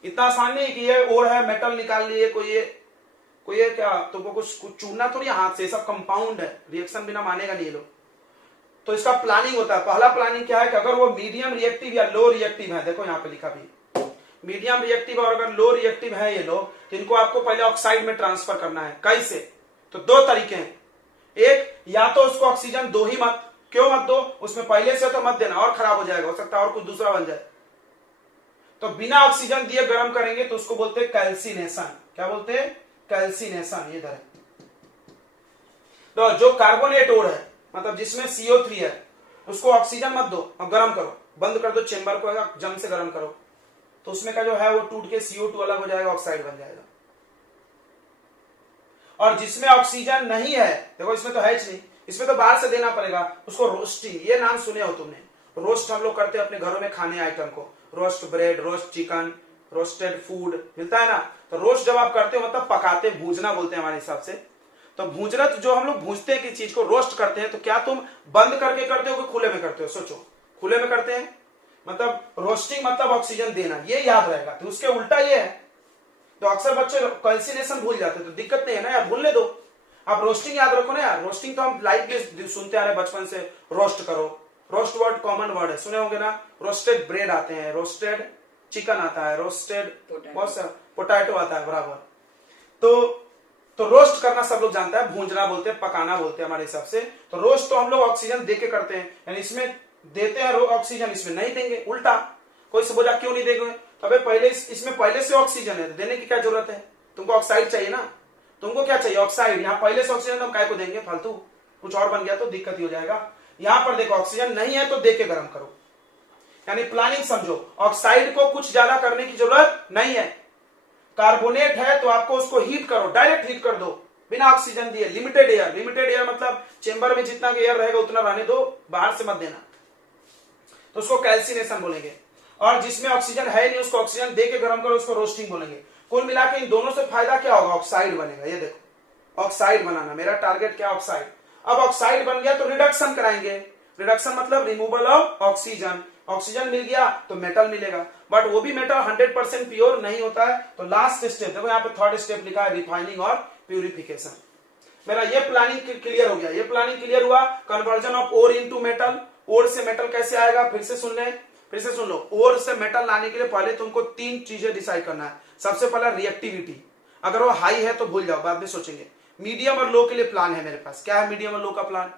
इतना आसान नहीं है कि ये ओर है मेटल निकाल लिए, कोई ये क्या तुमको कुछ चूरना थोड़ी हाथ से, सब कंपाउंड है, रिएक्शन बिना मानेगा नहीं ये लोग। तो इसका प्लानिंग होता है। पहला प्लानिंग क्या है कि अगर वो मीडियम रिएक्टिव या लो रिएक्टिव है, देखो यहाँ पे लिखा भी मीडियम रिएक्टिव और अगर लो रिएक्टिव है ये लोग, तो इनको आपको पहले ऑक्साइड में ट्रांसफर करना है। कैसे? तो 2 तरीके हैं, एक या तो उसको ऑक्सीजन दो ही मत, क्यों मत दो, उसमें पहले से तो मत देना और खराब हो जाएगा, हो सकता है और कुछ दूसरा बन जाए। तो बिना ऑक्सीजन दिए गर्म करेंगे तो उसको बोलते हैं कैल्सिनेशन। क्या बोलते हैं? कैल्सिनेशन। ये इधर है। तो जो कार्बोनेट ओर है, मतलब जिसमें CO3 है, उसको ऑक्सीजन मत दो और गर्म करो, बंद कर दो चेंबर को, जम से गर्म करो, तो उसमें का जो है वो टूट के CO2 अलग हो जाएगा, ऑक्साइड बन जाएगा। और जिसमें ऑक्सीजन नहीं है, देखो इसमें तो है नहीं, इसमें तो बाहर से देना पड़ेगा, उसको रोस्टिंग, ये नाम सुने हो तुमने, रोस्ट हम लोग करते हैं अपने घरों में खाने आइटम को, roast bread, roast chicken, roasted food मिलता है ना। तो रोस्ट जब आप करते हो मतलब पकाते, भूजना बोलते हैं हमारे हिसाब से। तो भूजना जो हम लोग भूजते हैं, किसी चीज को रोस्ट करते हैं, तो क्या तुम बंद करके करते हो कि खुले में करते हो? सोचो, खुले में करते हैं, मतलब रोस्टिंग मतलब ऑक्सीजन देना, ये याद रहेगा। तो उसके उल्टा ये है, तो अक्सर बच्चे कैल्सिनेशन भूल जाते हैं, तो दिक्कत नहीं है ना यार, भूलने दो, आप रोस्टिंग याद रखो ना यार। रोस्टिंग तो हम लाइफ में सुनते आ रहे बचपन से, रोस्ट करो, रोस्ट वर्ड कॉमन वर्ड है, सुने होंगे ना। रोस्टेड ब्रेड आते हैं, रोस्टेड चिकन आता है, रोस्टेड बहुत सारा पोटैटो आता है, बराबर। तो रोस्ट करना सब लोग जानता है, भूंजना बोलते हैं, पकाना बोलते हैं हमारे हिसाब से। तो रोस्ट तो हम लोग ऑक्सीजन देके करते हैं, यानी इसमें देते हैं ऑक्सीजन, इसमें नहीं देंगे। उल्टा कोई से बोला क्यों नहीं देंगे, अबे पहले इसमें पहले से ऑक्सीजन है, देने की क्या जरूरत है? तुमको ऑक्साइड चाहिए ना, तुमको क्या चाहिए? ऑक्साइड। यहाँ पहले से ऑक्सीजन, हम काय को देंगे फालतू, कुछ और बन गया तो दिक्कत ही हो जाएगा। यहाँ पर देखो ऑक्सीजन नहीं है तो दे के गर्म करो, यानी प्लानिंग समझो। ऑक्साइड को कुछ ज्यादा करने की जरूरत नहीं है। कार्बोनेट है तो आपको उसको हीट करो, डायरेक्ट हीट कर दो बिना ऑक्सीजन दिए। लिमिटेड एयर, लिमिटेड एयर मतलब चेंबर में जितना एयर रहेगा उतना रहने दो, बाहर से मत देना, तो उसको कैल्सिनेशन बोलेंगे। और जिसमें ऑक्सीजन है नहीं उसको ऑक्सीजन दे के गर्म करो, उसको रोस्टिंग बोलेंगे। कुल मिला के इन दोनों से फायदा क्या होगा? ऑक्साइड बनेगा। ये देखो ऑक्साइड बनाना, मेरा टारगेट क्या? ऑक्साइड। अब ऑक्साइड बन गया तो रिडक्शन कराएंगे, रिडक्शन मतलब रिमूवल ऑफ ऑक्सीजन, ऑक्सीजन मिल गया तो मेटल मिलेगा, बट वो भी मेटल 100% प्योर नहीं होता है। तो लास्ट स्टेप देखो यहाँ पे थर्ड स्टेप लिखा है रिफाइनिंग और प्यूरिफिकेशन। मेरा ये प्लानिंग क्लियर हो गया, ये प्लानिंग क्लियर हुआ। Conversion of ore into metal, ore से मेटल कैसे आएगा फिर से सुन ले, फिर से सुन लो। ओर से मेटल लाने के लिए पहले तुमको 3 चीजें डिसाइड करना है। सबसे पहला रिएक्टिविटी, अगर वो हाई है तो भूल जाओ, बाद में सोचेंगे। मीडियम और लो के लिए प्लान है मेरे पास। क्या है मीडियम और लो का प्लान?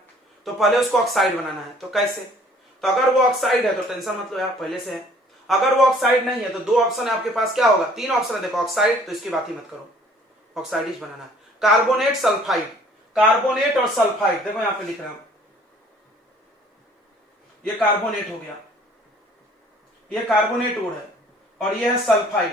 तो पहले उसको ऑक्साइड बनाना है। तो कैसे? तो अगर वो ऑक्साइड है तो टेंशन मत लो यार, पहले से है। अगर वो ऑक्साइड नहीं है तो 2 ऑप्शन है आपके पास, क्या होगा? 3 ऑप्शन है देखो। ऑक्साइड तो इसकी बात ही मत करो, ऑक्साइड बनाना है। कार्बोनेट, सल्फाइड, कार्बोनेट और सल्फाइड देखो यहां पे लिख रहा हूं, ये कार्बोनेट हो गया, ये कार्बोनेट ओर है और ये है सल्फाइड।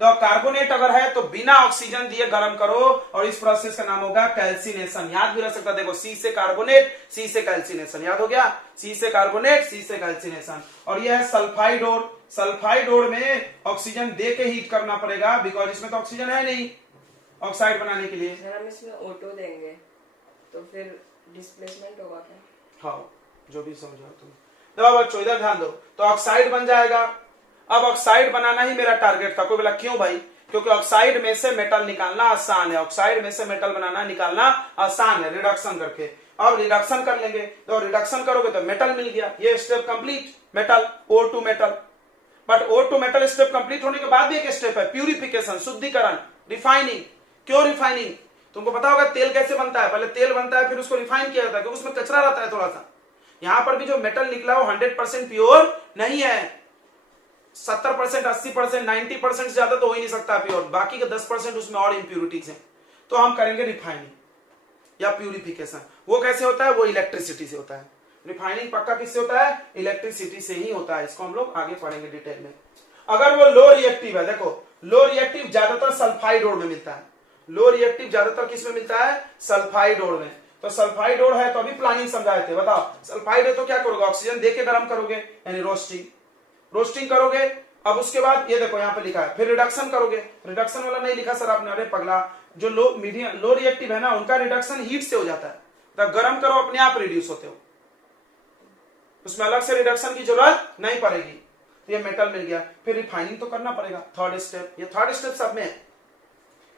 तो कार्बोनेट अगर है तो बिना ऑक्सीजन दिए गर्म करो और इस प्रोसेस का नाम होगा कैल्सिनेशन। याद भी रह सकता, देखो सी से कार्बोनेट, सी से कैल्सिनेशन, याद हो गया? सी से कार्बोनेट, सी से कैल्सिनेशन। और ये है सल्फाइड ओर, सल्फाइड ओर में ऑक्सीजन दे के हीट करना पड़ेगा, बिकॉज इसमें तो ऑक्सीजन है नहीं ऑक्साइड बनाने के लिए। अगर हम इसमें ऑटो देंगे तो फिर डिस्प्लेसमेंट होगा क्या? हाँ, जो भी समझो तुम। देखो बच्चों इधर ध्यान दो, तो ऑक्साइड बन जाएगा। अब ऑक्साइड बनाना ही मेरा टारगेट था। कोई बोला क्यों भाई? क्योंकि ऑक्साइड में से मेटल निकालना आसान है, ऑक्साइड में से मेटल बनाना निकालना आसान है रिडक्शन करके। अब रिडक्शन कर लेंगे, तो रिडक्शन करोगे तो मेटल मिल गया, ये step complete, metal, ore to metal. But ore to metal step complete होने के बाद भी एक स्टेप है प्यूरिफिकेशन, शुद्धिकरण, रिफाइनिंग। क्यों रिफाइनिंग? तुमको पता होगा तेल कैसे बनता है, पहले तेल बनता है फिर उसको रिफाइन किया जाता है, क्योंकि उसमें कचरा रहता है थोड़ा सा। यहां पर भी जो मेटल निकला वो 100% प्योर नहीं है, 70%, 80%, 90% ज्यादा तो हो ही नहीं सकता प्योर, बाकी का 10% उसमें और इंप्यूरिटीज है। तो हम करेंगे रिफाइनिंग या प्यूरिफिकेशन। वो कैसे होता है? वो इलेक्ट्रिसिटी से होता है। रिफाइनिंग पक्का किससे होता है? इलेक्ट्रिसिटी से ही होता है। इसको हम लोग आगे पढ़ेंगे डिटेल में। अगर वो लो रिएक्टिव है, देखो लो रिएक्टिव ज्यादातर सल्फाइड ओर में मिलता है, लो रिएक्टिव ज्यादातर किस में मिलता है? सल्फाइड ओर में। तो सल्फाइड ओर है तो अभी प्लानिंग समझाए थे, बताओ सल्फाइड है तो क्या करोगे? ऑक्सीजन देके गर्म करोगे, यानी रोस्टिंग, रोस्टिंग करोगे। अब उसके बाद ये देखो यहाँ पे लिखा है फिर रिडक्शन करोगे। रिडक्शन वाला नहीं लिखा सर आपने, अरे पगला, जो लो मीडियम लो रिएक्टिव है ना उनका रिडक्शन हीट से हो जाता है, तो गर्म करो अपने आप रिड्यूस होते हो, उसमें अलग से रिडक्शन की जरूरत नहीं पड़ेगी। तो ये मेटल मिल गया, फिर रिफाइनिंग तो करना पड़ेगा, थर्ड स्टेप। ये थर्ड स्टेप सब में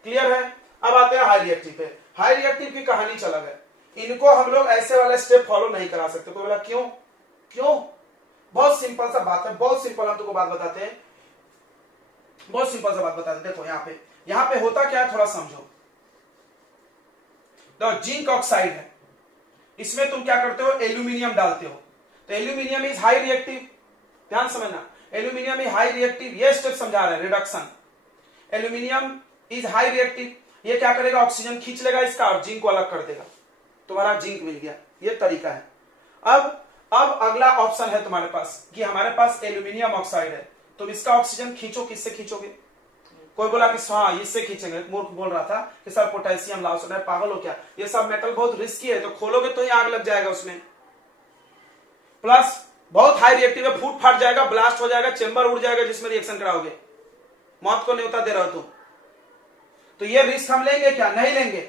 क्लियर है। अब आते हैं हाई रिएक्टिव पे। हाई रिएक्टिव की कहानी चला गया, इनको हम लोग ऐसे वाला स्टेप फॉलो नहीं करा सकते। कोई बोला क्यों? क्यों? बहुत सिंपल सा बात है, बहुत सिंपल। हम तुमको बात बताते हैं, बहुत सिंपल सा बात बताते हैं। देखो यहाँ पे होता क्या है थोड़ा समझो। तो जिंक ऑक्साइड है, इसमें तुम क्या करते हो? एल्यूमिनियम डालते हो, तो एल्यूमिनियम इज हाई रिएक्टिव, ध्यान समझना, एल्यूमिनियम इज हाई रिएक्टिव। ये स्टेप समझा रहे हैं reduction. Aluminium is high reactive, ये क्या करेगा? ऑक्सीजन खींच लेगा इसका और जिंक को अलग कर देगा, तुम्हारा जिंक मिल गया। ये तरीका है। अब अगला ऑप्शन है तुम्हारे पास कि हमारे पास एल्यूमिनियम ऑक्साइड है, तुम इसका ऑक्सीजन खींचो, किससे खींचोगे? कोई बोला कि हाँ इससे खींचेंगे, मूर्ख बोल रहा था कि सर पोटेशियम लाओ। सर पागल हो क्या? ये सब मेटल बहुत रिस्की है, तो खोलोगे तो ही आग लग जाएगा उसमें। प्लस बहुत हाई रिएक्टिव है, फूट फाट जाएगा, ब्लास्ट हो जाएगा, चेंबर उड़ जाएगा जिसमें रिएक्शन कराओगे, मौत को न्योता दे रहे हो तुम। तो ये रिस्क हम लेंगे क्या? नहीं लेंगे।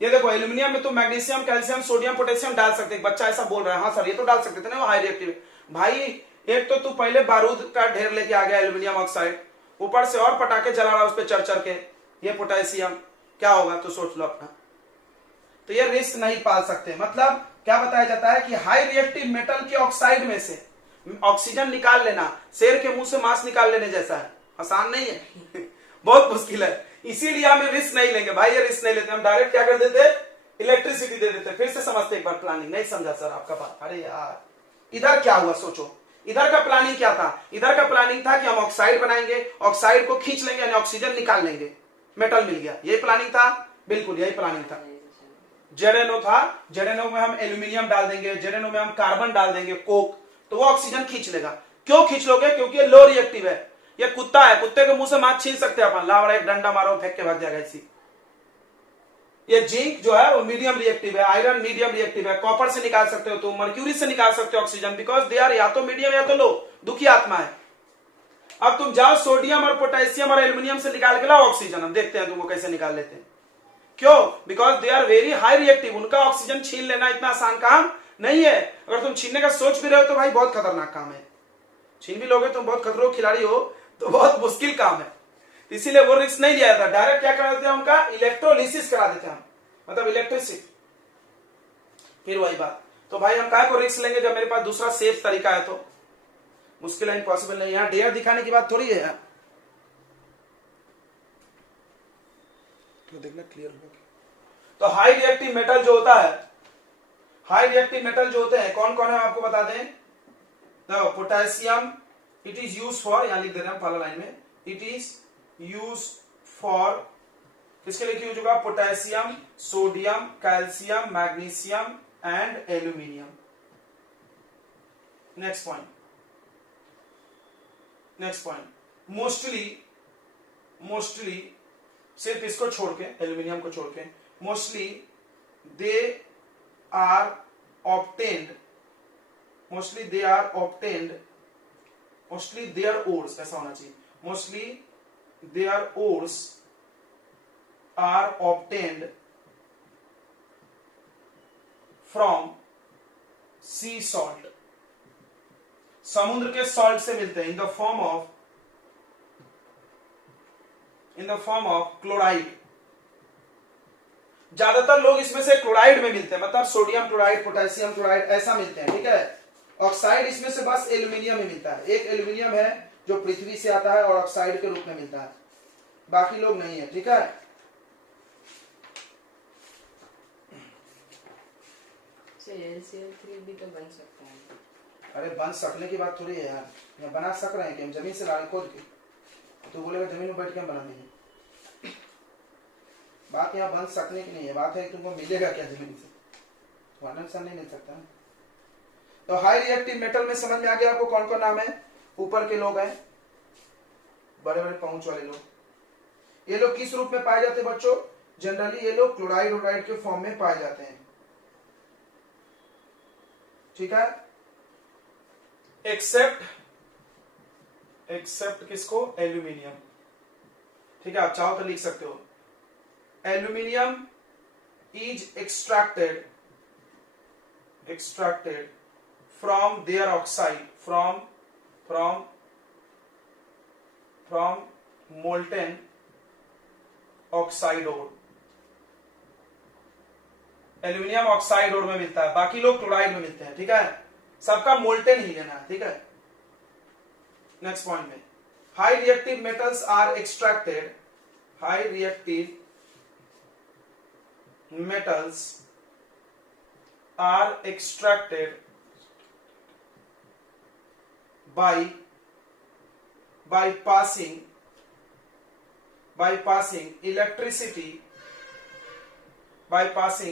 ये देखो एल्यूमिनियम में तुम मैग्नीशियम, कैल्शियम, सोडियम, पोटेशियम डाल सकते। एक बच्चा ऐसा बोल रहा है, हाँ सर ये तो डाल सकते थे ना, वो हाई रिएक्टिव है। भाई एक तो तू पहले बारूद का ढेर लेके आ गया एल्यूमिनियम ऑक्साइड, ऊपर से और पटाखे जला रहा उस पर चढ़ चढ़ के, ये पोटेशियम क्या होगा तो सोच लो अपना। तो ये रिस्क नहीं पाल सकते। मतलब क्या बताया जाता है कि हाई रिएक्टिव मेटल के ऑक्साइड में से ऑक्सीजन निकाल लेना शेर के मुंह से मांस निकाल लेने जैसा है, आसान नहीं है बहुत मुश्किल है। इसीलिए हम रिस्क नहीं लेंगे भाई, ये रिस्क नहीं लेते। हम डायरेक्ट क्या कर देते? इलेक्ट्रिसिटी दे देते। फिर से समझते एक बार प्लानिंग। नहीं समझा सर आपका बात? अरे यार इधर क्या हुआ सोचो, इधर का प्लानिंग क्या था? इधर का प्लानिंग था कि हम ऑक्साइड बनाएंगे, ऑक्साइड को खींच लेंगे यानी ऑक्सीजन निकाल लेंगे, मेटल मिल गया। यही प्लानिंग था, बिल्कुल यही प्लानिंग था। जेरेनो था, जेरेनो में हम एल्यूमिनियम डाल देंगे, जेरेनो में हम कार्बन डाल देंगे, कोक, तो वो ऑक्सीजन खींच लेगा। क्यों खींच लोगे? क्योंकि ये लो रिएक्टिव है। ये कुत्ता है, कुत्ते के मुंह से मांस छीन सकते हैं अपन, लावड़ा एक डंडा मारो फेंक के भाग जाएगा ऐसी। ये जिंक जो है वो मीडियम रिएक्टिव है, आयरन मीडियम रिएक्टिव है, कॉपर से निकाल सकते हो तुम, मर्क्यूरी से निकाल सकते हो ऑक्सीजन, बिकॉज दे आर या तो मीडियम या तो लो, दुखी आत्मा है। अब तुम जाओ सोडियम और पोटेशियम और एल्यूमिनियम से निकाल के लाओ ऑक्सीजन, हम देखते हैं तुमको कैसे निकाल लेते हैं। क्यों? Because they are very high reactive, उनका ऑक्सीजन छीन लेना इतना आसान काम नहीं है। अगर तुम छीनने का सोच भी रहे हो तो भाई बहुत खतरनाक काम है, छीन भी लोगे तुम बहुत खतरनाक खिलाड़ी हो तो बहुत मुश्किल काम है, इसीलिए वो रिस्क नहीं लिया जाता। डायरेक्ट क्या करा देते हैं, उनका इलेक्ट्रोलिसिस करा देते हैं हम, मतलब इलेक्ट्रिसिटी। फिर वही बात, तो भाई हम काय को रिस्क लेंगे जब मेरे पास दूसरा सेफ तरीका है, तो मुश्किल है, इम्पॉसिबल नहीं। यहाँ डेयर दिखाने की बात थोड़ी है यार, तो देखना क्लियर होगा। तो हाई रिएक्टिव मेटल जो होता है, हाई रिएक्टिव मेटल जो होते हैं कौन कौन है आपको बता दें। तो potassium, it is use for, यहां लिख दे रहे हैं पहला लाइन में, इट इज यूज फॉर, किसके लिए यूज होगा, potassium, sodium, calcium, magnesium and aluminium. Next point, next point, mostly सिर्फ इसको छोड़ के, एल्यूमिनियम को छोड़ के, mostly they are obtained, mostly their ores, ऐसा होना चाहिए, mostly their ores are obtained from sea salt, समुद्र के सॉल्ट से मिलते हैं, in the form of chloride. ज्यादातर लोग इसमें से क्लोराइड में मिलते हैं, मतलब सोडियम क्लोराइड, पोटेशियम क्लोराइड ऐसा मिलते हैं, ठीक है। ऑक्साइड इसमें से बस एल्यूमिनियम में मिलता है, एक एल्यूमिनियम है जो पृथ्वी से आता है और ऑक्साइड के रूप में मिलता है, बाकी लोग नहीं है, ठीक है। LCl3 भी तो बन सकता है। अरे बन सकने की बात थोड़ी है यार, या बना सक रहे हैं कि हम जमीन से ला खोद के, तो बोलेगा जमीन में बैठ के हम बना देंगे, बात यहाँ बन सकने की नहीं है, बात है तुमको मिलेगा क्या जमीन से, तो आनंद नहीं मिल सकता। तो हाई रिएक्टिव मेटल में समझ में आ गया आपको कौन कौन नाम है, ऊपर के लोग हैं, बड़े बड़े पहुंच वाले लोग। ये लोग किस रूप में पाए जाते हैं बच्चों, जनरली ये लोग क्लोराइड ओराइड के फॉर्म में पाए जाते हैं, ठीक है। एक्सेप्ट किसको, एल्यूमिनियम, ठीक है। आप चाहो तो लिख सकते हो, aluminium is extracted from their oxide, from molten oxide ore, aluminium oxide ore में मिलता है, बाकी लोग क्लोराइड में मिलते हैं, ठीक है। सबका मोल्टेन ही लेना है, ठीक है। नेक्स्ट पॉइंट में, high reactive metals are extracted, high reactive metals are extracted by passing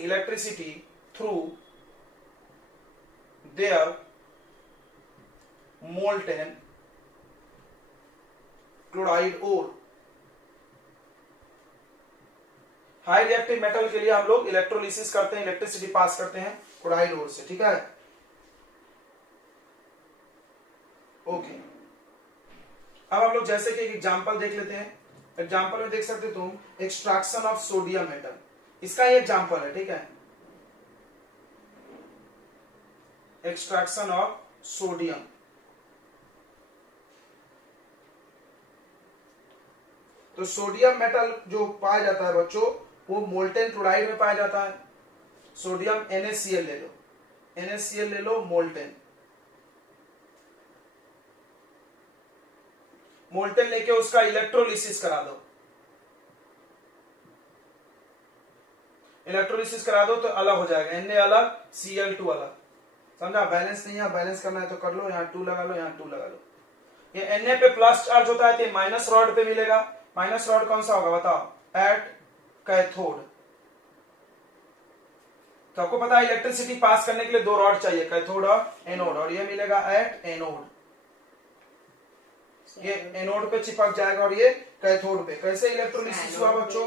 electricity through their molten chloride ore। High reactive metal के लिए हम लोग इलेक्ट्रोलिसिस करते हैं, इलेक्ट्रिसिटी पास करते हैं क्लोराइड ओर से, ठीक है। ओके, अब हम लोग जैसे कि एक एग्जांपल देख लेते हैं। एग्जांपल में देख सकते हो तुम, एक्सट्रैक्शन ऑफ सोडियम मेटल, इसका ये एग्जांपल है, ठीक है। एक्सट्रैक्शन ऑफ सोडियम, तो सोडियम मेटल जो पाया जाता है बच्चों, वो मोल्टेन क्लोराइड में पाया जाता है। सोडियम NaCl ले लो, NaCl ले लो, मोल्टेन लेके उसका इलेक्ट्रोलिसिस करा दो, इलेक्ट्रोलिसिस करा दो तो अलग हो जाएगा, Na अलग, Cl2 अलग, समझा। बैलेंस नहीं है, बैलेंस करना है तो कर लो, यहाँ 2 लगा लो, यहाँ 2 लगा लो। ये Na पे प्लस चार्ज होता है तो माइनस रॉड पे मिलेगा, माइनस रॉड कौन सा होगा बताओ, एट कैथोड। तो आपको पता है इलेक्ट्रिसिटी पास करने के लिए 2 रॉड चाहिए, कैथोड और एनोड, और ये मिलेगा एट एनोड, ये एनोड पे चिपक जाएगा और ये कैथोड पे। कैसे इलेक्ट्रोलिसिस हुआ बच्चों,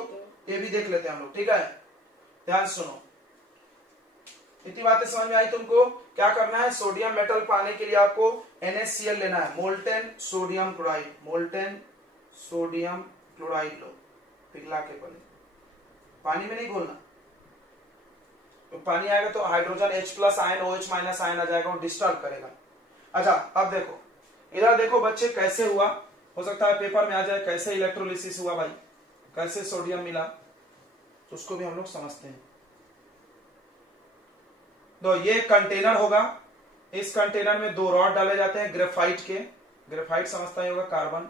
ये भी देख लेते हैं हम लोग, ठीक है। ध्यान सुनो, इतनी बातें समझ में आई तुमको। क्या करना है, सोडियम मेटल पाने के लिए आपको NaCl लेना है, molten sodium chloride, molten sodium chloride लो, पिघला के पहले पानी में नहीं घोलना, तो पानी आएगा तो hydrogen H plus ion OH minus ion आ जाएगा और डिस्टर्ब करेगा। अच्छा अब देखो इधर देखो बच्चे कैसे हुआ, हो सकता है पेपर में आ जाए कैसे इलेक्ट्रोलिसिस हुआ भाई, कैसे सोडियम मिला, तो उसको भी हम लोग समझते हैं। तो ये कंटेनर होगा, इस कंटेनर में 2 रॉड डाले जाते हैं ग्रेफाइट के, ग्रेफाइट समझता ही होगा कार्बन,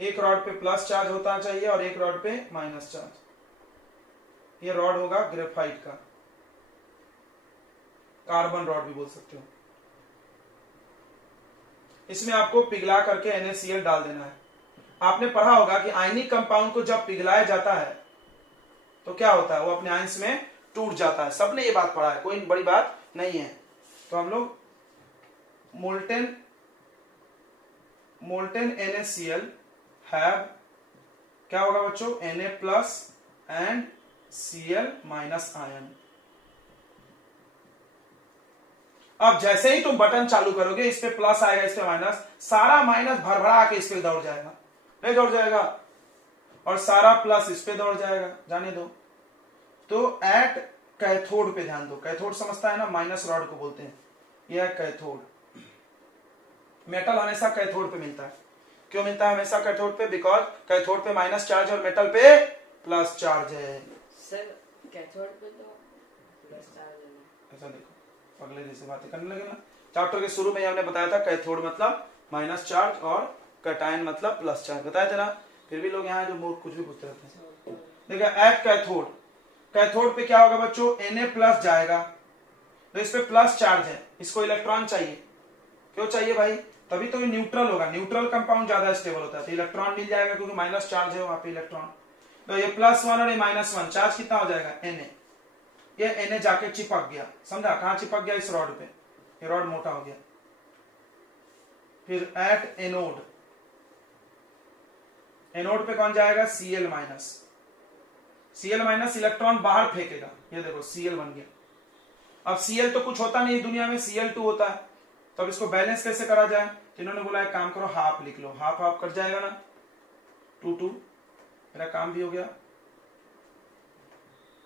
एक रॉड पे प्लस चार्ज होता चाहिए और एक रॉड पे माइनस चार्ज। ये रॉड होगा ग्रेफाइट का, कार्बन रॉड भी बोल सकते हो। इसमें आपको पिघला करके NaCl डाल देना है। आपने पढ़ा होगा कि आयनिक कंपाउंड को जब पिघलाया जाता है तो क्या होता है, वो अपने आयंस में टूट जाता है। सबने ये बात पढ़ा है, कोई बड़ी बात नहीं है। तो हम लोग मोल्टेन NaCl हैव क्या होगा बच्चों, Na plus and Cl minus ion. अब जैसे ही तुम बटन चालू करोगे इस पे प्लस आएगा, इस पे माइनस, सारा माइनस भरभरा के इस पे दौड़ जाएगा, नहीं दौड़ जाएगा, और सारा प्लस इस पे दौड़ जाएगा, जाने दो। तो एट कैथोड पे ध्यान दो, कैथोड समझता है ना, माइनस रॉड को बोलते हैं, यह है कैथोड। मेटल हमेशा कैथोड पे मिलता है। क्यों मिलता है हमेशा कैथोड पे, बिकॉज कैथोड पे माइनस चार्ज और मेटल पे प्लस चार्ज है। सर कैथोड पे तो प्लस चार्ज है। ऐसा देखो अगले जैसे बातें करने लगे ना, चैप्टर के शुरू में हमने बताया था कैथोड मतलब माइनस चार्ज और कैटायन मतलब प्लस चार्ज, बताया था ना। फिर भी लोग यहाँ जो मूर्ख कुछ भी पूछते रहते हैं। देखिए एट कैथोड, कैथोड पे क्या होगा बच्चों, Na प्लस जाएगा, तो इस पे प्लस चार्ज है, इसको इलेक्ट्रॉन चाहिए। क्यों चाहिए भाई, तभी तो ये न्यूट्रल होगा, न्यूट्रल कंपाउंड ज्यादा स्टेबल होता है, तो इलेक्ट्रॉन मिल जाएगा क्योंकि माइनस चार्ज है वहां पे इलेक्ट्रॉन। तो ये +1 और ये -1, चार्ज कितना हो जाएगा Na, ये Na जाके चिपक गया, समझा, कहां चिपक गया, इस रॉड पे, ये रॉड मोटा हो गया। फिर एट एनोड, एनोड पे कौन जाएगा, Cl minus, Cl minus electron बाहर फेंकेगा, ये देखो Cl बन गया। अब Cl तो कुछ होता नहीं दुनिया में, Cl2 होता है, तो अब इसको बैलेंस कैसे करा जाए, इन्होंने बोला एक काम करो हाफ लिख लो, हाफ हाफ कट जाएगा ना, 2 मेरा काम भी हो गया।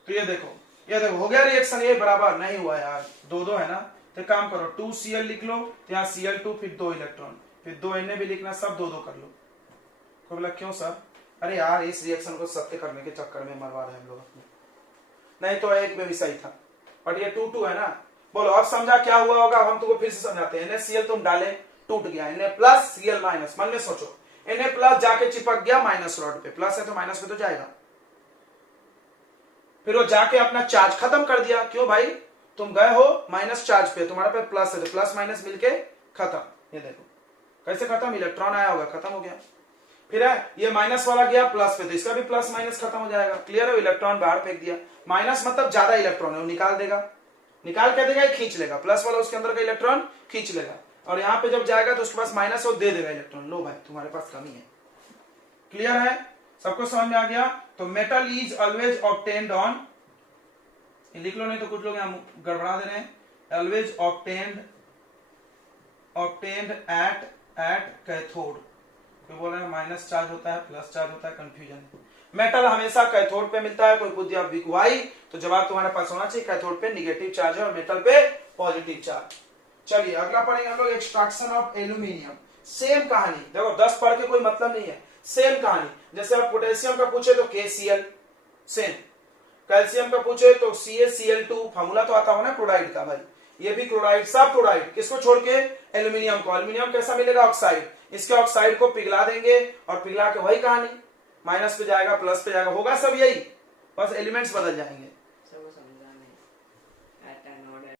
तो ये देखो हो गया रिएक्शन, ये बराबर नहीं हुआ यार, 2 है ना, तो काम करो 2Cl लिख लो, तो यहाँ Cl2 फिर 2 इलेक्ट्रॉन, फिर 2 Na भी लिखना, सब 2 कर लो। कोई बोला क्यों सर, अरे यार इस रिएक्शन को सत्य करने के चक्कर में मरवा रहे हैं हम लोग अपने, नहीं तो एक में भी सही था, बट ये 2 है ना। बोलो अब समझा क्या हुआ होगा, हम तुमको फिर से समझाते हैं। NaCl तुम डाले, टूट गया, Na प्लस Cl माइनस, मन में सोचो, Na प्लस जाके चिपक गया माइनस रॉड पे, प्लस है तो माइनस पे तो जाएगा, फिर वो जाके अपना चार्ज खत्म कर दिया। क्यों भाई, तुम गए हो माइनस चार्ज पे, तुम्हारे पे प्लस है, तो प्लस माइनस मिलके खत्म। ये देखो कैसे खत्म, इलेक्ट्रॉन आया होगा, खत्म हो गया। फिर है ये माइनस वाला गया प्लस पे, तो इसका भी प्लस माइनस खत्म हो जाएगा। क्लियर है, इलेक्ट्रॉन बाहर फेंक दिया, माइनस मतलब ज्यादा इलेक्ट्रॉन है, वो निकाल देगा, निकाल के देगा, खींच लेगा, प्लस वाला उसके अंदर का इलेक्ट्रॉन खींच लेगा, और यहाँ पे जब जाएगा तो उसके पास माइनस वो दे देगा इलेक्ट्रॉन, लो भाई तुम्हारे पास कमी है। क्लियर है, सबको समझ में आ गया। तो metal is always obtained on, लिख लो नहीं तो कुछ लोग यहाँ गड़बड़ा दे रहे हैं, ऑलवेज ऑब्टेन्ड एट कैथोड, कोई बोल रहे हैं माइनस चार्ज होता है प्लस चार्ज होता है, कंफ्यूजन। मेटल हमेशा कैथोड पे मिलता है, कोई पूछ दिया वाई, तो जवाब तुम्हारे पास होना चाहिए कैथोड पे निगेटिव चार्ज है और मेटल पे पॉजिटिव चार्ज। चलिए अगला पढ़ेंगे हम लोग एक्सट्रैक्शन ऑफ एल्यूमिनियम। सेम कहानी, देखो 10 पढ़ के कोई मतलब नहीं है, सेम कहानी। जैसे आप पोटेशियम का पूछे तो KCl सेम, कैल्शियम का पूछे तो CaCl2, फार्मूला तो आता हो ना क्लोराइड का भाई, ये भी क्लोराइड, सब क्लोराइड, किसको छोड़ के, एल्यूमिनियम को। एल्यूमिनियम कैसा मिलेगा, ऑक्साइड, इसके ऑक्साइड को पिघला देंगे और पिघला के वही कहानी, माइनस पे जाएगा प्लस पे जाएगा, होगा सब यही, बस एलिमेंट्स बदल जाएंगे।